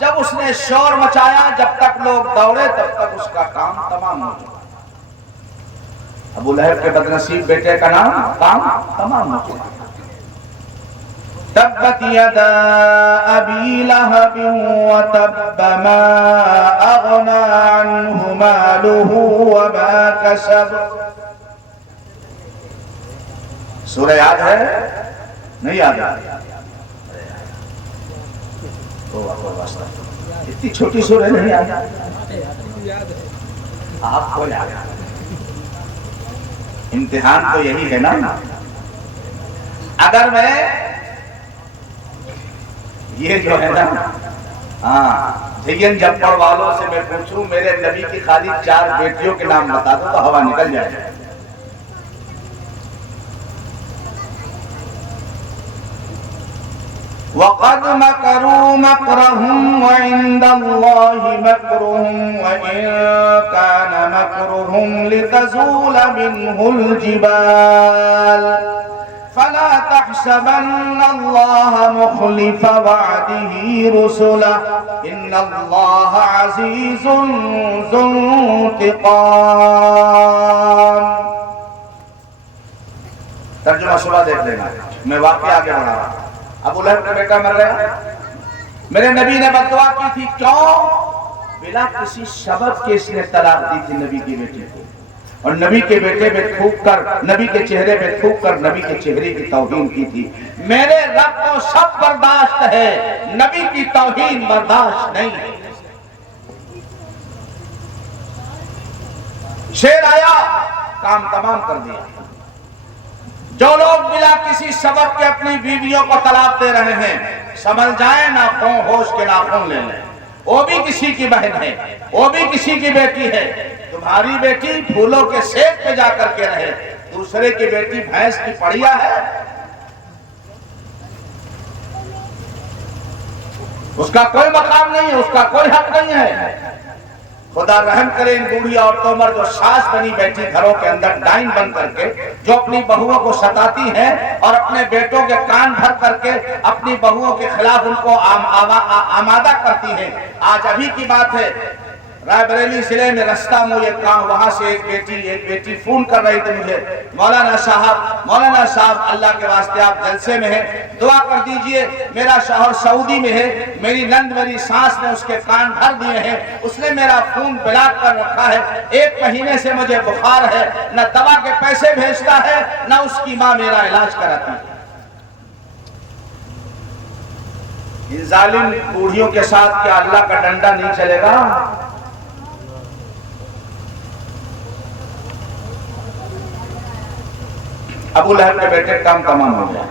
جب اس نے شور مچایا، جب تک لوگ دوڑے تب تک اس کا کام تمام ہو گیا۔ ابو لہب کے بدنصیب بیٹے کا کام تمام ہو گیا۔ تبت یدا ابی لہب وتب ما اغنى عنہ مالہ وما کسب۔ سورہ یاد ہے؟ نہیں یاد ہے؟ اتنی چھوٹی سورہ نہیں یاد؟ آپ کو یاد ہے؟ امتحان تو یہی ہے نا۔ اگر میں یہ جو ہے نا جھین جھپڑ والوں سے میں پوچھوں میرے نبی کی خالی 4 بیٹیوں کے نام بتا دو تو ہوا نکل جائے۔ وَقَدْ مَكَرُوا مَكْرَهُمْ وَعِنْدَ اللَّهِ مَكْرُهُمْ وَإِنْ كَانَ مَكْرُهُمْ لِتَزُولَ مِنْهُ الْجِبَالُ فَلَا تَحْسَبَنَّ اللَّهَ مُخْلِفَ وَعْدِهِ رُسُلَهُ إِنَّ اللَّهَ عَزِيزٌ ذُو انتقام۔ ترجمہ صبح دیکھ لینا، میں واقعہ آگے بڑھا رہا ہوں۔ ابو لہب کا بیٹا مر رہا، میرے نبی نے بد دعا کی تھی، کیوں؟ بلا کسی سبب کے اس نے طلاق دی تھی نبی کی بیٹی کو، اور نبی کے بیٹے میں تھوک کر، نبی کے چہرے میں تھوک کر نبی کے چہرے کی توہین کی تھی۔ میرے رب کو سب برداشت ہے، نبی کی توہین برداشت نہیں ہے۔ شیر آیا، کام تمام کر دیا۔ جو لوگ بلا کسی سبب کے اپنی بیویوں کو طلاق دے رہے ہیں، سنبھل جائیں، ناخن ہوش کے ناخن لے لیں۔ وہ بھی کسی کی بہن ہے، وہ بھی کسی کی بیٹی ہے۔ تمہاری بیٹی پھولوں کے سیب پہ جا کر کے رہے، دوسرے کی بیٹی بھینس کی پڑیا ہے، اس کا کوئی مقام نہیں ہے، اس کا کوئی حق نہیں ہے۔ خدا رحم کرے ان بوڑھی عورتوں پر جو ساس بنی بیٹھی گھروں کے اندر ڈائن بن کر کے، جو اپنی بہوؤں کو ستاتی ہیں اور اپنے بیٹوں کے کان بھر کر کے اپنی بہوؤں کے خلاف ان کو آمادہ کرتی ہیں۔ آج ابھی کی بات ہے، رائے بریلی ضلع میں رستہ منہ ایک گاؤں، وہاں سے ایک بیٹی فون کر رہی تھی مجھے، مولانا صاحب اللہ کے واسطے آپ جلسے میں ہیں، دعا کر دیجئے، میرا شوہر سعودی میں ہے، میری نند میری سانس نے اس کے کان بھر دیے ہیں، اس نے میرا فون بلاک کر رکھا ہے، 1 مہینے سے مجھے بخار ہے، نہ دوا کے پیسے بھیجتا ہے، نہ اس کی ماں میرا علاج کراتی ہے۔ ان ظالم بوڑھیوں کے ساتھ کیا اللہ کا ڈنڈا نہیں چلے گا؟ ابو لہب کے بیٹے کام تمام ہو گیا۔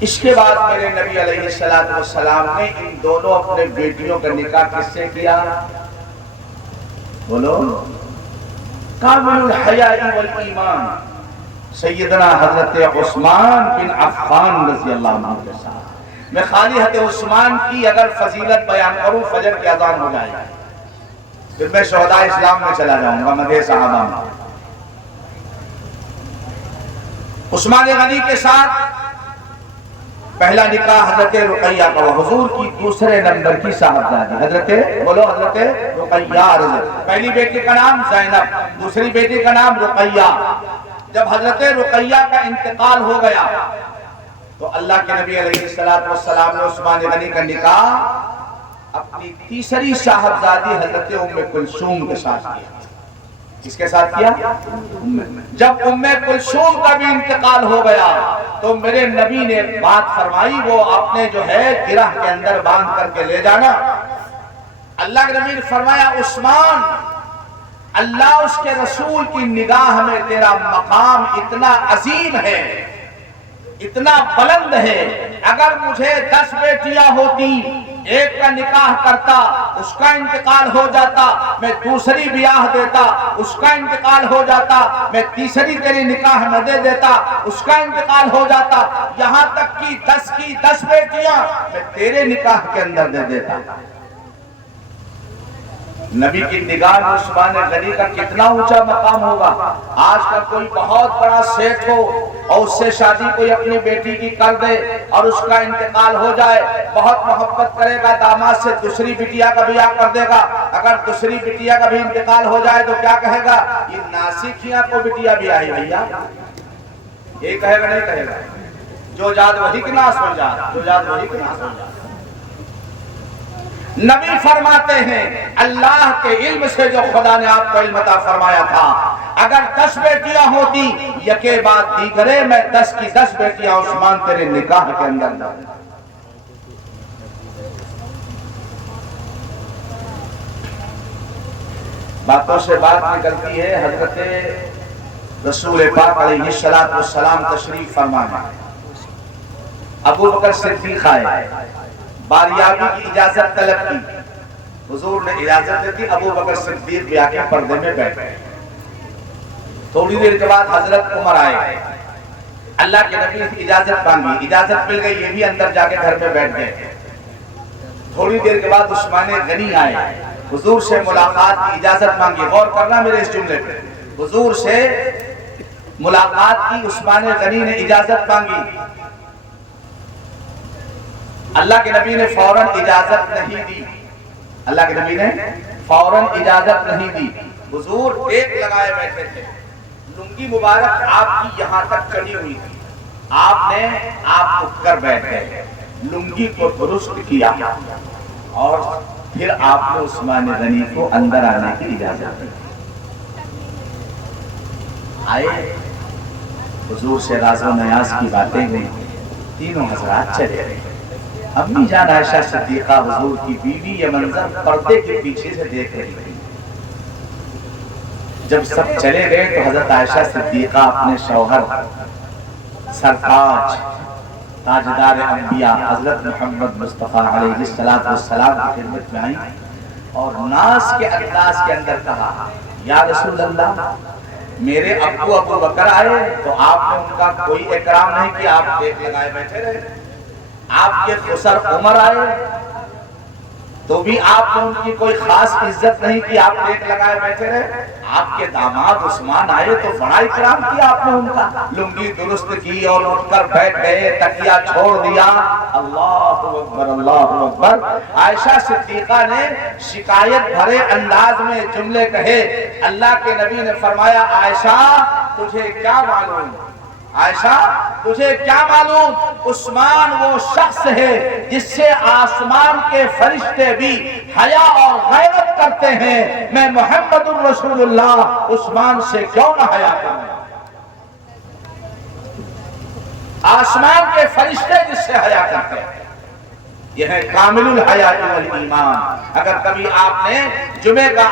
اس کے بعد میرے نبی علیہ السلام نے ان دونوں اپنے بیٹیوں کا نکاح کس سے کیا؟ بولو، کامل الحیاء والایمان سیدنا حضرت عثمان بن عفان رضی اللہ عنہ کے ساتھ۔ میں خالی حضرت عثمان کی اگر فضیلت بیان کروں فجر کی اذان ہو جائے گا، پھر میں شہداء اسلام میں چلا جاؤں گا، مدح صحابہ میں۔ عثمان غنی کے ساتھ پہلا نکاح حضرت رقیہ کا، حضور کی دوسرے نمبر کی صاحبزادی حضرت رقیہ رضی۔ پہلی بیٹی کا نام زینب، دوسری بیٹی کا نام رقیہ۔ جب حضرت رقیہ کا انتقال ہو گیا تو اللہ کے نبی علیہ السلام نے عثمان غنی کا نکاح اپنی تیسری صاحبزادی حضرت ام کلثوم کے ساتھ کیا۔ کس کے ساتھ کیا؟ جب ام کلثوم کا بھی انتقال ہو گیا تو میرے نبی نے بات فرمائی، وہ اپنے جو ہے گرہ کے اندر باندھ کر کے لے جانا۔ اللہ کے نبی نے فرمایا، عثمان، اللہ اس کے رسول کی نگاہ میں تیرا مقام اتنا عظیم ہے اتنا بلند ہے. اگر مجھے 10 بیٹیاں ہوتی، ایک کا نکاح کرتا، اس کا انتقال ہو جاتا، میں دوسری بیاہ دیتا، اس کا انتقال ہو جاتا، میں تیسری تیری نکاح میں دے دیتا، اس کا انتقال ہو جاتا، یہاں تک کہ 10 کی 10 بیٹیاں میں تیرے نکاح کے اندر دے دیتا. نبی کی نگاہ میں عثمان غنی کا کتنا اونچا مقام ہوگا. آج کا کوئی بہت بڑا سیٹ ہو اور اس سے شادی کوئی اپنی بیٹی کی کر دے اور اس کا انتقال ہو جائے، بہت محبت کرے گا، داماد سے دوسری بٹیا کا بیاہ کر دے گا. اگر دوسری بٹیا کا بھی انتقال ہو جائے تو کیا کہے گا؟ یہ ناسکھیاں کو بٹیا بھی آئی بھیا. یہ کہے گا نہیں کہے گا؟ جو جاد وہی کے ناس ہو جا، جو جاد وہی کے ناس ہو جا. نبی فرماتے ہیں اللہ کے علم سے جو خدا نے آپ کو علم عطا فرمایا تھا، اگر 10 بیٹیاں ہوتی یکے بعد دیگرے میں 10 کی 10 بیٹیاں عثمان تیرے نکاح کے اندر نہ. باتوں سے بات نکلتی ہے. حضرت رسول پاک علیہ السلام تشریف فرمانا. ابو بکر صدیق آئے، باریابی کی اجازت طلب کی. حضور نے اجازت دی تھی، ابو بکر صدیق بھی آ کے پردے میں بیٹھ گئے. تھوڑی دیر کے بعد حضرت عمر آئے، اللہ کے نبی سے اجازت مانگی، اجازت مل گئی، یہ بھی اندر جا کے گھر میں بیٹھ گئے. تھوڑی دیر کے بعد عثمان غنی آئے، حضور سے ملاقات کی اجازت مانگی. غور کرنا میرے اس جملے پہ، حضور سے ملاقات کی عثمان غنی نے اجازت مانگی. اللہ کے نبی نے فوراً اجازت نہیں دی. اللہ کے نبی نے فوراً اجازت نہیں دی. حضور ایک لگائے بیٹھے تھے، لنگی مبارک آپ کی یہاں تک چڑھی ہوئی تھی. آپ نے آپ اٹھ کر بیٹھ گئے، لنگی کو درست کیا اور پھر آپ نے عثمان غنی کو اندر آنے کی اجازت دی. آئے، حضور سے راز و نیاز کی باتیں ہوئی. تینوں حضرات چلے رہے. امی جان عائشہ صدیقہ حضور کی بیوی یہ منظر پردے کے پیچھے سے دیکھ رہی تھی. جب سب چلے گئے تو حضرت عائشہ صدیقہ اپنے شوہر سرتاج تاجدار انبیاء حضرت محمد مصطفیٰ علیہ السلام کی خدمت میں آئیں اور ناز کے انداز کے اندر کہا، یا رسول اللہ، میرے ابو بکر آئے تو آپ نے ان کا کوئی اکرام نہیں کیا، آپ دیکھ لگائے بیٹھے رہے. آپ کے خسر عمر آئے تو بھی آپ نے ان کی کوئی خاص عزت نہیں کی، آپ دیکھ لگائے بیٹھے رہے. آپ کے داماد عثمان آئے تو بڑا اکرام کیا آپ نے ان کا، لنگی درست کی اور اٹھ کر بیٹھ گئے، تکیہ چھوڑ دیا. اللہ اکبر، اللہ اکبر. عائشہ صدیقہ نے شکایت بھرے انداز میں جملے کہے. اللہ کے نبی نے فرمایا، عائشہ تجھے کیا معلوم، عائشہ تجھے کیا معلوم، عثمان وہ شخص ہے جس سے آسمان کے فرشتے بھی حیا اور غیرت کرتے ہیں. میں محمد الرسول اللہ عثمان سے کیوں نہ حیا کروں؟ آسمان کے فرشتے جس سے حیا کرتے ہیں، یہ ہے کامل الحیاء والایمان. اگر کبھی آپ نے جمعہ کا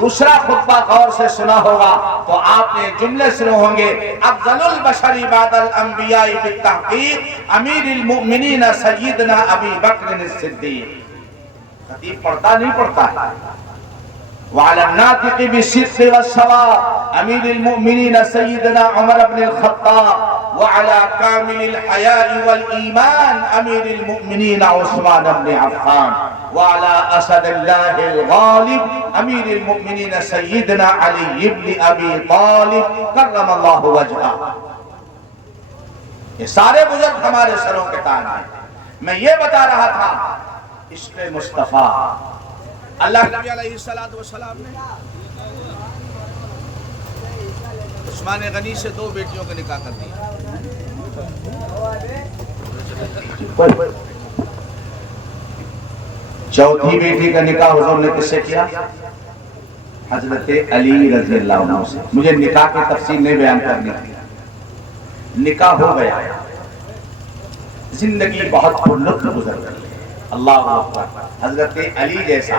دوسرا خطبہ غور سے سنا ہوگا تو آپ نے جملے سنے ہوں گے، افضل البشر بعد الانبیاء بالتحقیق امیر المؤمنین سیدنا ابی بکر الصدیق. خطیب پڑھتا نہیں پڑھتا ہے. وعلى الناطق بالصدق والصواب امیر المؤمنین سیدنا عمر بن الخطاب. وعلى كامل الحياء والإيمان أمير المؤمنين عثمان بن عفان. وعلى أسد الله الغالب أمير المؤمنين سيدنا علي بن أبي طالب كرم الله وجهه. یہ سارے بزرگ ہمارے سروں کے تاج ہیں. میں یہ بتا رہا تھا عشق مصطفیٰ. اللہ کے نبی علیہ السلام نے عثمان غنی سے 2 بیٹیوں کا نکاح کر دیا. چوتھی بیٹی کا نکاح حضور نے کس سے کیا؟ حضرت علی رضی اللہ عنہ سے. مجھے نکاح کی تفصیل نہیں بیان کرنی تھی. نکاح ہو گیا، زندگی بہت پرلطف گزر گئی. اللہ اکبر. حضرت علی جیسا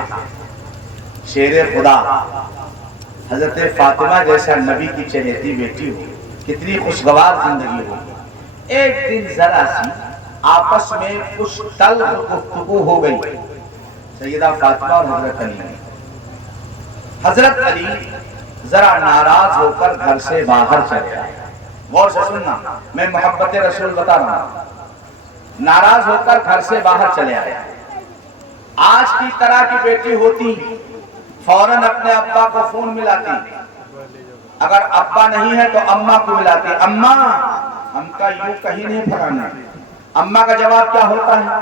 شیر خدا، حضرت فاطمہ جیسا نبی کی چہیتی بیٹی ہو، کتنی خوشگوار زندگی ہوگی. ایک دن ذرا سی آپس میں کچھ تلخ گفتگو ہو گئی سیدہ فاطمہ اور حضرت علی. حضرت علی ذرا ناراض ہو کر گھر سے باہر چلے آئے. غور سے سننا، میں محبت رسول بتا رہا ہوں. ناراض ہو کر گھر سے باہر چلے آئے. آج کی طرح کی بیٹی ہوتی فوراً اپنے ابا کو فون ملاتی، اگر ابا نہیں ہے تو اماں کو ملاتی، اماں ہم کا یوں کہیں نہیں پھرانا. اماں کا جواب کیا ہوتا ہے؟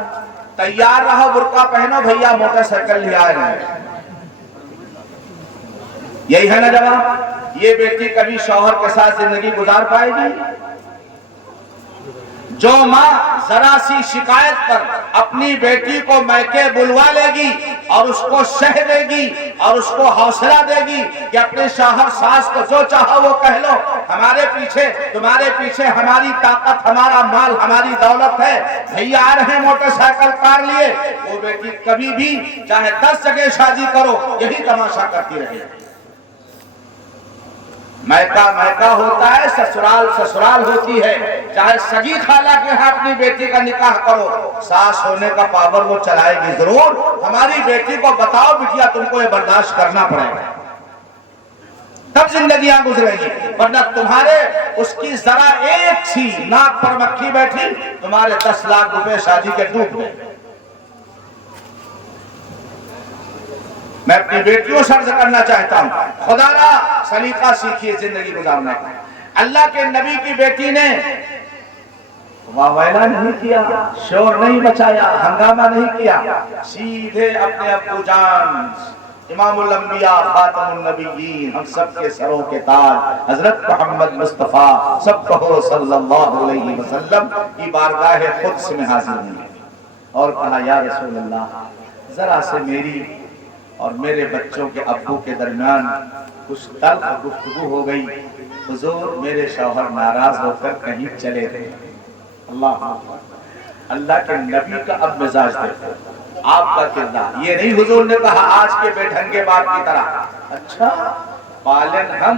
تیار رہو، برقع پہنو، بھیا موٹر سائیکل لے آئے ہیں. یہی ہے نا جواب. یہ بیٹی کبھی شوہر کے ساتھ زندگی گزار پائے گی؟ جو ماں ذرا سی شکایت پر اپنی بیٹی کو میکے بلوا لے گی اور اس کو شہ دے گی اور اس کو حوصلہ دے گی کہ اپنے شوہر ساس کو جو چاہو وہ کہہ لو، ہمارے پیچھے تمہارے پیچھے ہماری طاقت، ہمارا مال، ہماری دولت ہے، بھیا آ رہے ہیں موٹر سائیکل کار لیے، وہ بیٹی کبھی بھی چاہے 10 جگہ شادی کرو یہی تماشا کرتی رہے. میکا میکا ہوتا ہے، سسرال سسرال ہوتی ہے. چاہے سگی خالہ کے ہاں اپنی بیٹی کا نکاح کرو، ساس ہونے کا پاور وہ چلائے گی ضرور. ہماری بیٹی کو بتاؤ بٹیا تم کو یہ برداشت کرنا پڑے گا، تب زندگیاں گزرے گی، ورنہ تمہارے اس کی ذرا ایک سی ناک پر مکھی بیٹھی، تمہارے 10 لاکھ روپے شادی کے ڈوب گئے. میں اپنی بیٹیوں سے عرض کرنا چاہتا ہوں، خدا را سلیقہ سیکھیے زندگی گزارنے کا. اللہ کے نبی کی بیٹی نے واویلا نہیں کیا، شور نہیں مچایا، ہنگامہ نہیں کیا، سیدھے اپنے ابو جان امام الانبیاء خاتم النبیین ہم سب کے سروں کے تاج حضرت محمد مصطفیٰ سب کہو صلی اللہ علیہ وسلم کی بارگاہ قدس میں حاضر ہوئی اور کہا یا رسول اللہ، ذرا سے میری اور میرے بچوں کے ابو کے درمیان کچھ تلخ گفتگو ہو گئی، حضور میرے شوہر ناراض ہو کر کہیں چلے گئے. اللہ کے نبی کا اب مزاج دیکھو، آپ کا کردار. یہ نہیں حضور نے کہا آج کے بے ڈھنگے باپ کی طرح، اچھا پالن ہم،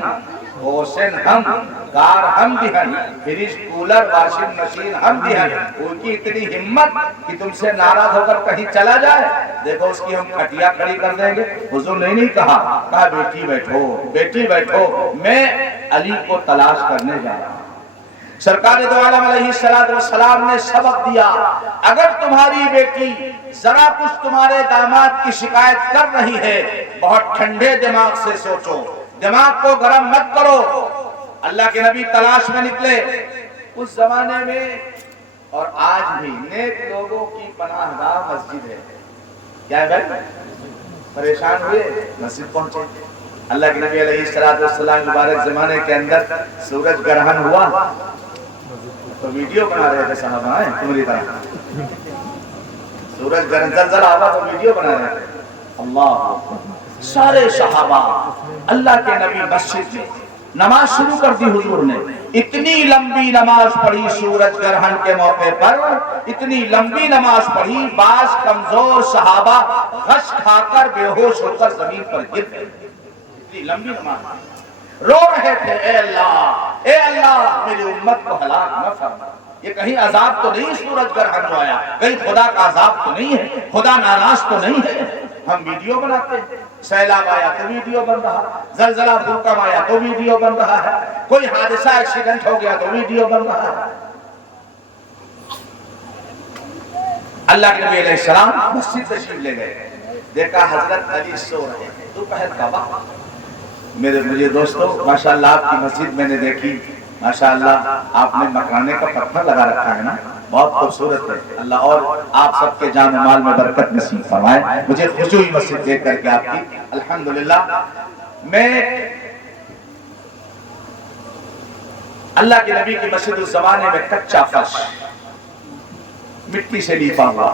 ہوسن ہم، کار ہم دہن، فریج کولر واشنگ مشین ہم دہن، ان کی اتنی ہمت کہ تم سے ناراض ہو کر کہیں چلا جائے، دیکھو اس کی ہم کھٹیا کھڑی کر دیں گے. حضور نے نہیں کہا بیٹی بیٹھو، بیٹی بیٹھو، میں علی کو تلاش کرنے جا رہا ہوں. سرکار دو عالم علیہ السلام نے سبق دیا، اگر تمہاری بیٹی ذرا کچھ تمہارے داماد کی شکایت کر رہی ہے، بہت ٹھنڈے دماغ سے سوچو، دماغ کو گرم مت کرو. اللہ کے نبی تلاش میں نکلے. اس زمانے میں اور آج بھی نیک لوگوں کی پناہ گاہ مسجد ہے. کیا ہے بھائی؟ پریشان ہوئے مسجد پہنچے. اللہ کے نبی علیہ السلام مبارک زمانے کے اندر سورج گرہن ہوا تو ویڈیو بنا رہے تھے صحابہ ہیں تمہاری طرح. سورج گرہن زلزلہ ہوا تو ویڈیو بنا رہے تھے. اللہ، سارے صحابہ اللہ کے نبی مسجد میں نماز شروع کر دی. حضور نے اتنی لمبی نماز پڑھی سورج گرہن کے موقع پر، اتنی لمبی نماز پڑھی، بعض کمزور صحابہ غش کھا کر بے ہوش ہو کر زمین پر گر گئے. اتنی لمبی نماز رو رہے تھے، اے اللہ میری امت کو ہلاک نہ فرما. یہ کہیں عذاب تو نہیں سورج گرہن جو آیا، کہیں خدا کا عذاب تو نہیں ہے، خدا ناراض تو نہیں ہے. ہم ویڈیو بناتے ہیں، سیلاب آیا تو ویڈیو بن رہا، زلزلہ بھوکم آیا تو ویڈیو بن رہا ہے، کوئی حادثہ ایکسیڈنٹ ہو گیا تو ویڈیو بن رہا ہے. اللہ کے نبی علیہ السلام مسجد تشریف لے گئے، دیکھا حضرت علی سو رہے ہیں دوپہر کا وقت. مجھے دوستو ماشاءاللہ آپ کی مسجد میں نے دیکھی، ماشاءاللہ آپ نے مکرانے کا پتھر لگا رکھا ہے نا، بہت خوبصورت ہے. اللہ اور آپ سب کے جان و مال میں برکت نصیب فرمائے. مجھے خوشی ہوئی مسجد دیکھ کر کے آپ کی الحمدللہ. میں اللہ کے نبی کی مسجد اس زمانے میں کچا فرش، مٹی سے لیپا ہوا،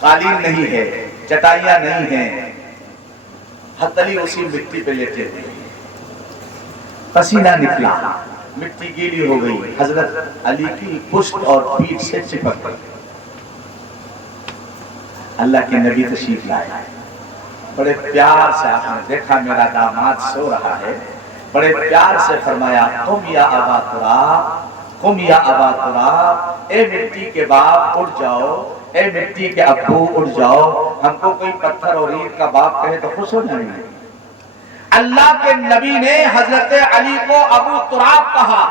قالین نہیں ہے، چٹائیاں نہیں ہیں. حضرت علی اسی مٹی پہ لیٹے ہوئے، پسینہ نکلا، مٹی گیلی ہو گئی، حضرت علی کی پشت اور پیٹھ سے چپک گئی. اللہ کے نبی تشریف لائے، بڑے پیار سے آپ نے دیکھا میرا داماد سو رہا ہے، بڑے پیار سے فرمایا تم یا ابا تراب قم یا ابا تراب، اے مٹی کے باپ اٹھ جاؤ، اے مٹی کے ابو اٹھ جاؤ۔ ہم کو کوئی پتھر اور اینٹ کا باپ کہے تو خوش ہو جائیں گے؟ اللہ کے نبی نے حضرت علی کو ابو تراب کہا۔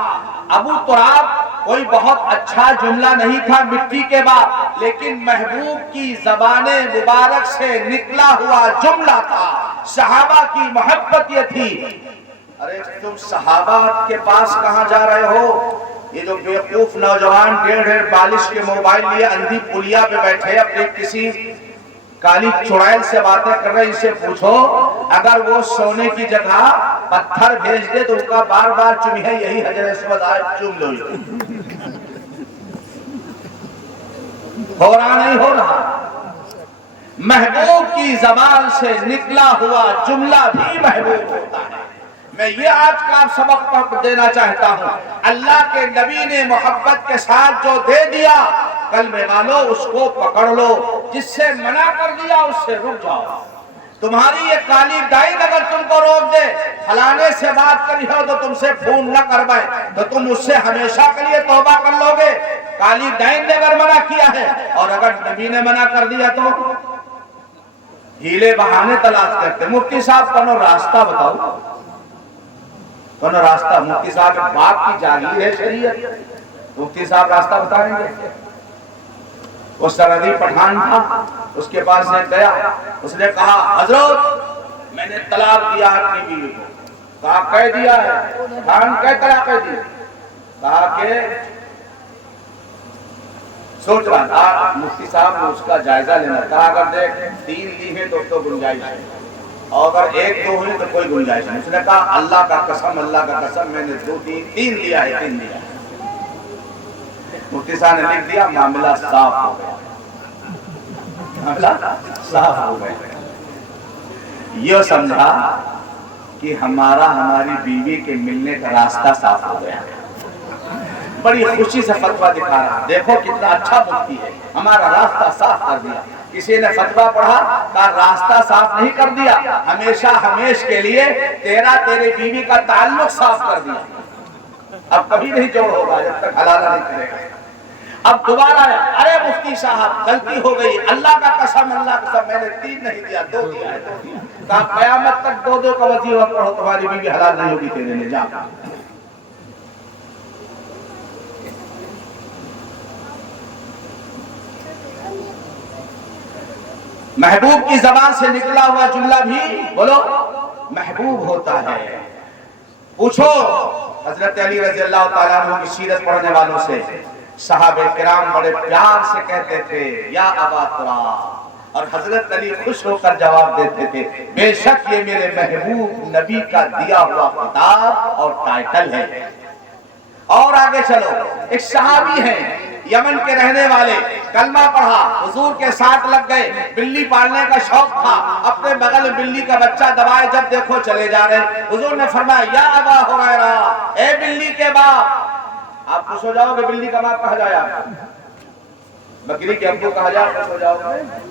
ابو تراب کوئی بہت اچھا جملہ نہیں تھا مٹی کے باپ، لیکن محبوب کی زبان مبارک سے نکلا ہوا جملہ تھا۔ صحابہ کی محبت یہ تھی۔ ارے تم صحابہ کے پاس کہاں جا رہے ہو؟ یہ جو بیوقوف نوجوان ڈیڑھ بالش کے موبائل لیے اندھی پلیا پہ بیٹھے اپنے کسی کالی چڑیل سے باتیں کر رہے، اسے پوچھو اگر وہ سونے کی جگہ پتھر بھیج دے تو ان کا بار بار چومے یہی حجر اسود آئے چوم لو۔ ہو رہا نہیں ہو رہا؟ محبوب کی زبان سے نکلا ہوا جملہ بھی محبوب ہوتا ہے۔ میں یہ آج کا سبق دینا چاہتا ہوں، اللہ کے نبی نے محبت کے ساتھ جو دے دیا، کلمے والو اس کو پکڑ لو، جس سے منع کر دیا اس سے رک جاؤ۔ تمہاری یہ کالی ڈائن اگر تم کو روک دے، فلانے سے بات کری ہو تو تم سے فون نہ کروائے، تو تم اس سے ہمیشہ کے لیے توبہ کر لو گے۔ کالی ڈائن نے اگر منع کیا ہے اور اگر نبی نے منع کر دیا تو ہیلے بہانے تلاش کرتے۔ مفتی صاحب کو راستہ بتاؤ، کونو راستہ؟ مفتی صاحب باپ کی جاگیر ہے شریعت، مفتی صاحب راستہ بتائیں گے؟ وہ سرحدی پٹھان تھا، اس کے پاس سے گیا، اس نے کہا حضرت میں نے طلاق دیا ہے اپنی بیوی کو۔ کہا کہہ دیا ہے؟ خان کہہ طلاق کہہ دی؟ کہا کہ سوچ رہا تھا۔ مفتی صاحب نے اس کا جائزہ لینا تھا، اگر دیکھ 3 لی ہیں تو گنجائش ہے، اور اگر 1 2 ہوئی تو کوئی گنجائش نہیں۔ اس نے کہا اللہ کا قسم، اللہ کا قسم میں نے 2 3 لیا ہے، 3 لیا ہے۔ مفتی صاحب نے لکھ دیا معاملہ صاف ہو گیا، معاملہ صاف ہو گیا۔ یہ سمجھا کہ ہماری بیوی کے ملنے کا راستہ صاف ہو گیا۔ بڑی خوشی سے فتویٰ دکھا رہا، دیکھو کتنا اچھا مفتی ہے، ہمارا راستہ صاف کر دیا۔ کسی نے فتویٰ پڑھا، کہا راستہ صاف نہیں کر دیا، ہمیشہ ہمیش کے لیے تیرے بیوی کا تعلق صاف کر دیا۔ اب کبھی نہیں جوڑ ہوگا جب تک حلالہ نہیں کرے گا۔ اب دوبارہ آیا، ارے مفتی صاحب غلطی ہو گئی، اللہ کا قسم، اللہ کا قسم میں نے 3 نہیں دیا، 2 دیا ہے، 2 دیا۔ کہا قیامت تک 2 کا وظیفہ پڑھو، تمہاری بیوی حلال نہیں ہوگی تیرے لیے، جا۔ محبوب کی زبان سے نکلا ہوا جملہ بھی بولو محبوب ہوتا ہے۔ پوچھو حضرت علی رضی اللہ تعالیٰ عنہ کی سیرت پڑھنے والوں سے، صحابہ کرام بڑے پیار سے کہتے تھے یا ابا تراب، اور حضرت علی خوش ہو کر جواب دیتے تھے بے شک یہ میرے محبوب نبی کا دیا ہوا خطاب اور ٹائٹل ہے۔ اور آگے چلو، ایک صحابی ہیں یمن کے رہنے والے، کلمہ پڑھا، حضور کے ساتھ لگ گئے، بلی پالنے کا شوق تھا، اپنے بغل میں بلی کا بچہ دبائے، جب دیکھو چلے جا رہے۔ حضور نے فرمایا یا ابا ہریرہ، اے بلی کے باپ۔ آپ خوش ہو جاؤ گے بلی کا باپ کہا جائے، آپ بکری کے ابو کہا جائے، خوش ہو جاؤ گے؟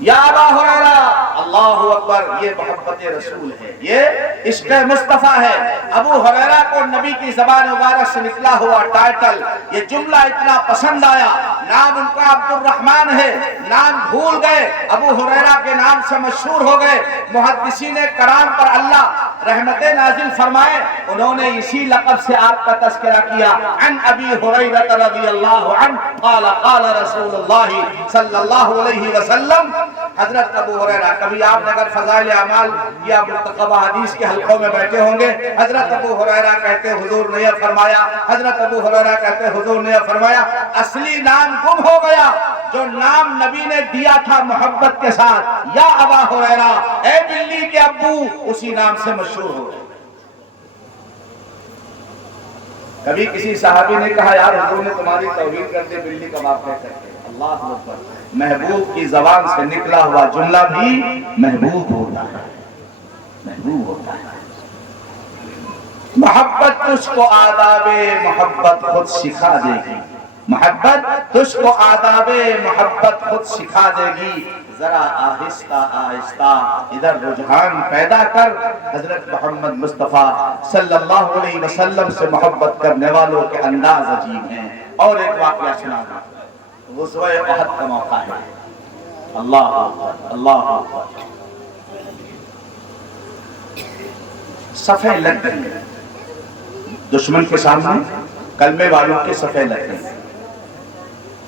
یا ابا ہریرہ، اللہ اکبر، یہ محبت رسول ہے، یہ عشق مصطفیٰ ہے۔ ابو ہریرہ کو نبی کی زبان مبارک سے نکلا ہوا ٹائٹل، یہ جملہ اتنا پسند آیا۔ نام ان کا عبد الرحمن ہے، نام بھول گئے، ابو ہریرہ کے نام سے مشہور ہو گئے۔ محدثین کرام پر اللہ رحمت نازل فرمائے، انہوں نے اسی لقب سے آپ کا تذکرہ کیا۔ عن ابی ہریرہ رضی اللہ عنہ قال قال رسول اللہ صلی اللہ علیہ وسلم، حضرت ابو ہریرہ، کبھی آپ نے اگر فضائل اعمال یا مرتقبہ حدیث کے حلقوں میں بیٹھے ہوں گے، حضرت ابو ہریرہ کہتے حضور نے یہ فرمایا، حضرت ابو ہریرہ کہتے حضور نے یہ فرمایا۔ اصلی نام گم ہو گیا، جو نام نبی نے دیا تھا محبت کے ساتھ، یا ابا ہریرہ، اے بلی کے ابو، اسی نام سے مشہور ہو گئے۔ کبھی کسی صحابی نے کہا یار حضور نے تمہاری توہین کر دی بلی کا باپ کہہ کر کے، اللہ اکبر۔ محبوب کی زبان سے نکلا ہوا جملہ بھی محبوب ہوتا ہے، محبوب ہوتا ہے۔ محبت تجھ کو آداب محبت خود سکھا دے گی، محبت تجھ کو آداب محبت خود سکھا دے گی. ذرا آہستہ آہستہ ادھر رجحان پیدا کر. حضرت محمد مصطفیٰ صلی اللہ علیہ وسلم سے محبت کرنے والوں کے انداز عجیب ہیں. اور ایک واقعہ سنا دوں. غزوہ احد کا موقع ہے. اللہ اکبر اللہ اکبر. صفیں لگ گئی دشمن کے سامنے, کلمے والوں کے صفیں لگ گئی.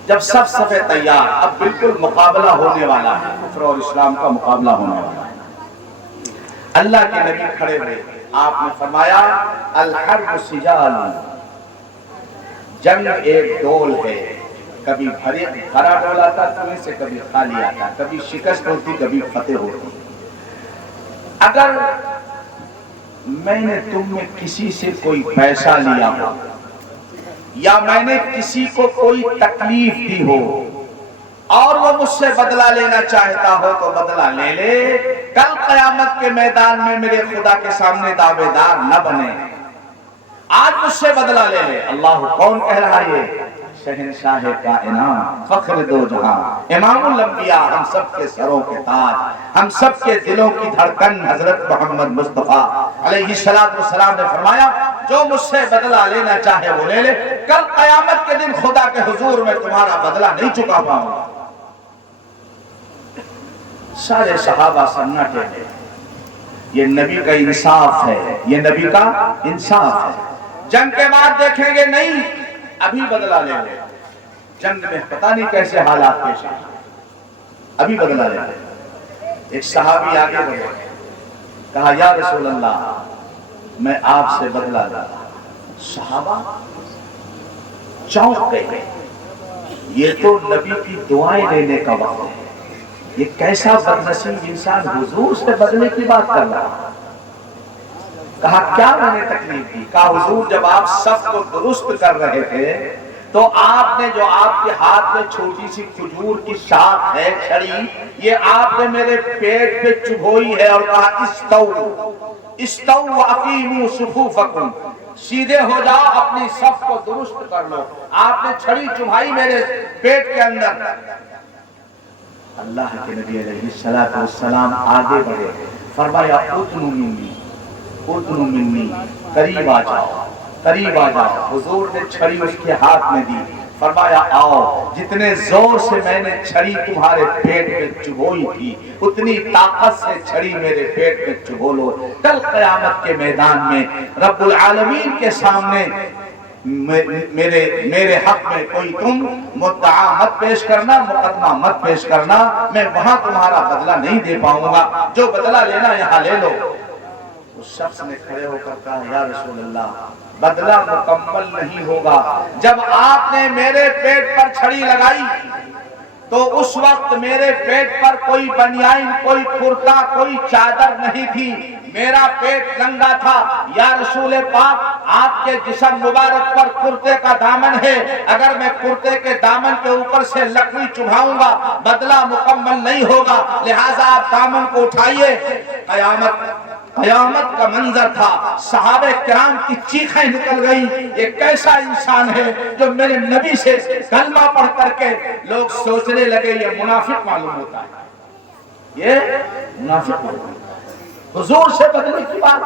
جب سب صفیں تیار, اب بالکل مقابلہ ہونے والا ہے, کفر اور اسلام کا مقابلہ ہونے والا ہے. اللہ کے نبی کھڑے ہوئے, آپ نے فرمایا الحرب سجال, جنگ ایک ڈول ہے, کبھی بھرا ڈول آتا کنویں سے, کبھی خالی آتا, کبھی شکست ہوتی کبھی فتح ہوتی. اگر میں نے تم میں کسی سے کوئی پیسہ لیا ہو یا میں نے کسی کو کوئی تکلیف دی ہو اور وہ مجھ سے بدلہ لینا چاہتا ہو تو بدلہ لے لے. کل قیامت کے میدان میں میرے خدا کے سامنے دعوے دار نہ بنے. آج مجھ سے بدلہ لے لے. اللہ کون کہہ رہا ہے؟ شہنشاہ کائنات, فخر دو جہاں, امام الانبیاء, ہم سب کے سروں کے تاج, ہم سب کے دلوں کی دھڑکن حضرت محمد مصطفیٰ علیہ السلام نے فرمایا جو مجھ سے بدلہ لینا چاہے وہ لے لے. کل قیامت کے دن خدا کے حضور میں تمہارا بدلہ نہیں چکا پاؤں گا. سارے صحابہ سناٹے ہیں. یہ نبی کا انصاف ہے, یہ نبی کا انصاف ہے. جنگ کے بعد دیکھیں گے نہیں, ابھی بدلہ لے لے. جنگ میں پتہ نہیں کیسے حالات پیش آئے, ابھی بدلہ لے لے. ایک صحابی آگے بڑھے, کہا یا رسول اللہ میں آپ سے بدلہ لا. صحابہ چونک گئے, یہ تو نبی کی دعائیں لینے کا وقت ہے, یہ کیسا بدنصیب انسان حضور سے بدلے کی بات کر رہا. کہا کیا میں نے تکلیف دی؟ کہا حضور جب آپ صف کو درست کر رہے تھے تو آپ نے جو آپ کے ہاتھ میں چھوٹی سی کھجور کی شاخ ہے چھڑی, یہ آپ نے میرے پیٹ پہ چبھوئی ہے اور کہا استو واقیموا صفوفکم, سیدھے ہو جاؤ اپنی صف کو درست کر لو. آپ نے چھڑی چبھائی میرے پیٹ کے اندر. اللہ کے نبی علیہ السلام آگے بڑھے, فرمایا ادنو منی, قریب آ جاؤ, قریب آ جاؤ. حضور نے چھڑی اس کے ہاتھ میں دی, فرمایا آؤ, جتنے زور سے میں نے چھڑی تمہارے پیٹ میں چبھوئی تھی اتنی طاقت سے چھڑی میرے پیٹ میں چبھو لو. کل قیامت کے میدان میں رب العالمین کے سامنے میرے حق میں کوئی تم مدعا مت پیش کرنا, مقدمہ مت پیش کرنا, میں وہاں تمہارا بدلہ نہیں دے پاؤں گا, جو بدلہ لینا یہاں لے لو. اس شخص نے کھڑے ہو کر کہا یا رسول اللہ بدلہ مکمل نہیں ہوگا. جب آپ نے میرے پیٹ پر چھڑی لگائی تو اس وقت میرے پیٹ پر کوئی بنیان, کوئی کرتا, کوئی چادر نہیں تھی, میرا پیٹ ننگا تھا. یا رسول پاک آپ کے جسم مبارک پر کرتے کا دامن ہے, اگر میں کرتے کے دامن کے اوپر سے لکڑی چبھاؤں گا بدلہ مکمل نہیں ہوگا, لہٰذا آپ دامن کو اٹھائیے. قیامت کا منظر تھا, صحابہ کرام کی چیخیں نکل گئی, یہ کیسا انسان ہے جو میرے نبی سے کلمہ پڑھ کر کے لوگ سوچنے لگے یہ منافق معلوم ہوتا ہے, یہ منافق معلوم ہوتا ہے. حضور سے بدلنے کی بات.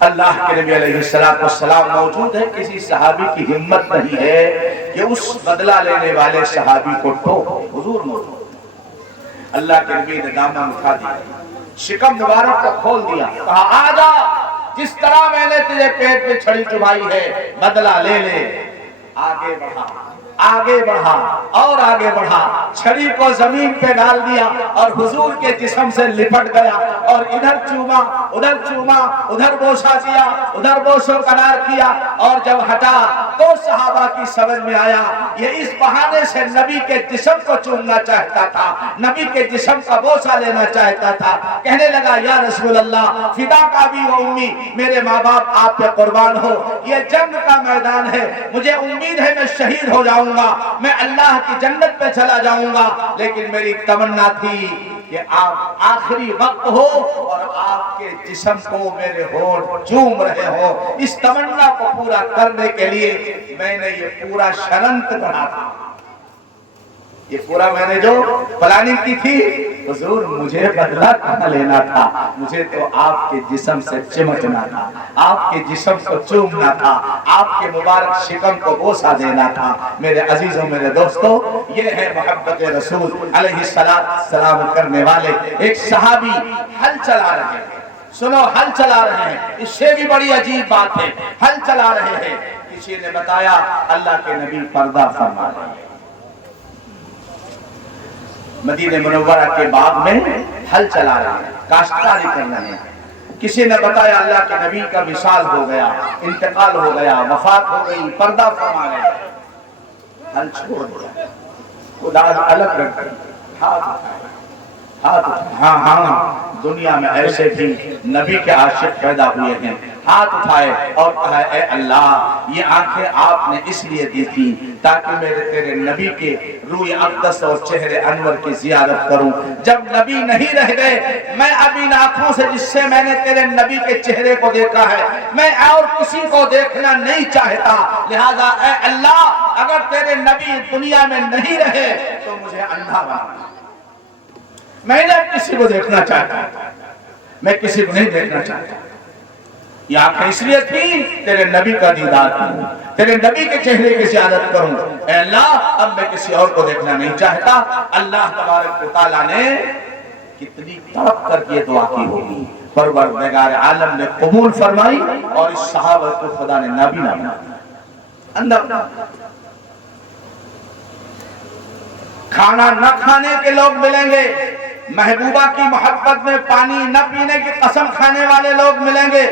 اللہ کے نبی علیہ السلام موجود ہے, کسی صحابی کی ہمت نہیں ہے کہ اس بدلہ لینے والے صحابی کو ٹوکے. حضور موجود. اللہ کے نبی نے دامن اٹھا دیا, شکم مبارک کو کھول دیا, کہا آجا, جس طرح میں نے تجھے پیٹ پہ چھڑی چبھائی ہے بدلہ لے لے. آگے بڑھا, آگے بڑھا اور آگے بڑھا, چھڑی کو زمین پہ ڈال دیا اور حضور کے جسم سے لپٹ گیا اور ادھر چوما, ادھر چوما, ادھر بوسا دیا, ادھر بوسو قرار کیا, اور جب ہٹا تو صحابہ کی سمجھ میں آیا یہ اس بہانے سے نبی کے جسم کو چومنا چاہتا تھا, نبی کے جسم کا بوسا لینا چاہتا تھا. کہنے لگا یا رسول اللہ فدا کا بھی و امی, میرے ماں باپ آپ پہ قربان ہو, یہ جنگ کا میدان ہے, مجھے امید ہے میں شہید ہو جاؤں گا, میں اللہ کی جنت پہ چلا جاؤں گا, لیکن میری تمنا تھی کہ آپ آخری وقت ہو اور آپ کے جسم کو میرے ہونٹ چوم رہے ہو، اس تمنا کو پورا کرنے کے لیے میں نے یہ پورا شرنت کرا تھا، یہ پورا میں نے جو پلاننگ کی تھی، حضور مجھے بدلہ کہاں لینا تھا، مجھے تو آپ کے جسم سے چمٹنا تھا، آپ کے جسم کو چومنا تھا، آپ کے مبارک شکم کو بوسہ دینا تھا۔ میرے عزیزوں، میرے دوستوں، یہ ہے محبت رسول علیہ السلام کرنے والے۔ ایک صحابی ہل چلا رہے ہیں، سنو، ہل چلا رہے ہیں، اس سے بھی بڑی عجیب بات ہے، ہل چلا رہے ہیں، کسی نے بتایا اللہ کے نبی پردہ فرما رہے ہیں، مدینہ منورہ کے باغ میں ہل چلا رہے ہیں، کاشتکاری کر رہے ہیں، کسی نے بتایا اللہ کے نبی کا وصال ہو گیا، انتقال ہو گیا، وفات ہو گئی، پردہ فرما رہے ہیں، ہل چھوڑ دیا، خدا الگ رکھ دی، ہاتھ اٹھائے، ہاتھ اٹھائے، ہاں ہاں دنیا میں ایسے بھی نبی کے عاشق پیدا ہوئے ہیں، ہاتھ اٹھائے اور کہا اے اللہ یہ آنکھیں آپ نے اس لیے دی تھی تاکہ میرے تیرے نبی کے روح اقدس اور چہرے انور کی زیارت کروں، جب نبی نہیں رہ گئے میں اب ان آنکھوں سے جس سے میں نے تیرے نبی کے چہرے کو دیکھا ہے میں اور کسی کو دیکھنا نہیں چاہتا، لہذا اے اللہ اگر تیرے نبی دنیا میں نہیں رہے تو مجھے اندھا بنا، میں نے کسی کو دیکھنا چاہتا، میں کسی کو نہیں دیکھنا چاہتا، یہ آنکھیں اس لیے تھی تیرے نبی کا دیدار کروں، تیرے نبی کے چہرے کی زیارت کروں، اے اللہ اب میں کسی اور کو دیکھنا نہیں چاہتا۔ اللہ تبارک و تعالیٰ نے کتنی تڑپ کر کے دعا کی ہوگی، پروردگار عالم نے قبول فرمائی اور اس صحابہ کو خدا نے نبی نہ بنایا۔ اندر کھانا نہ کھانے کے لوگ ملیں گے، محبوبہ کی محبت میں پانی نہ پینے کی قسم کھانے والے لوگ ملیں گے،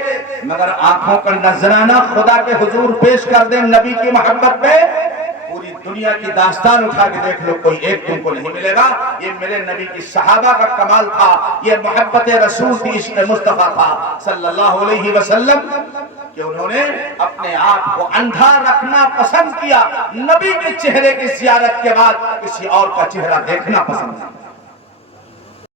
مگر آنکھوں کا نذرانہ خدا کے حضور پیش کر دیں نبی کی محبت پہ، پوری دنیا کی داستان اٹھا کے دیکھ لو کوئی ایک تم کو نہیں ملے گا۔ یہ میرے نبی کی صحابہ کا کمال تھا، یہ محبت رسول تھی، عشق مصطفیٰ تھا صلی اللہ علیہ وسلم کہ انہوں نے اپنے آپ کو اندھا رکھنا پسند کیا، نبی کے چہرے کی زیارت کے بعد کسی اور کا چہرہ دیکھنا پسند نہیں۔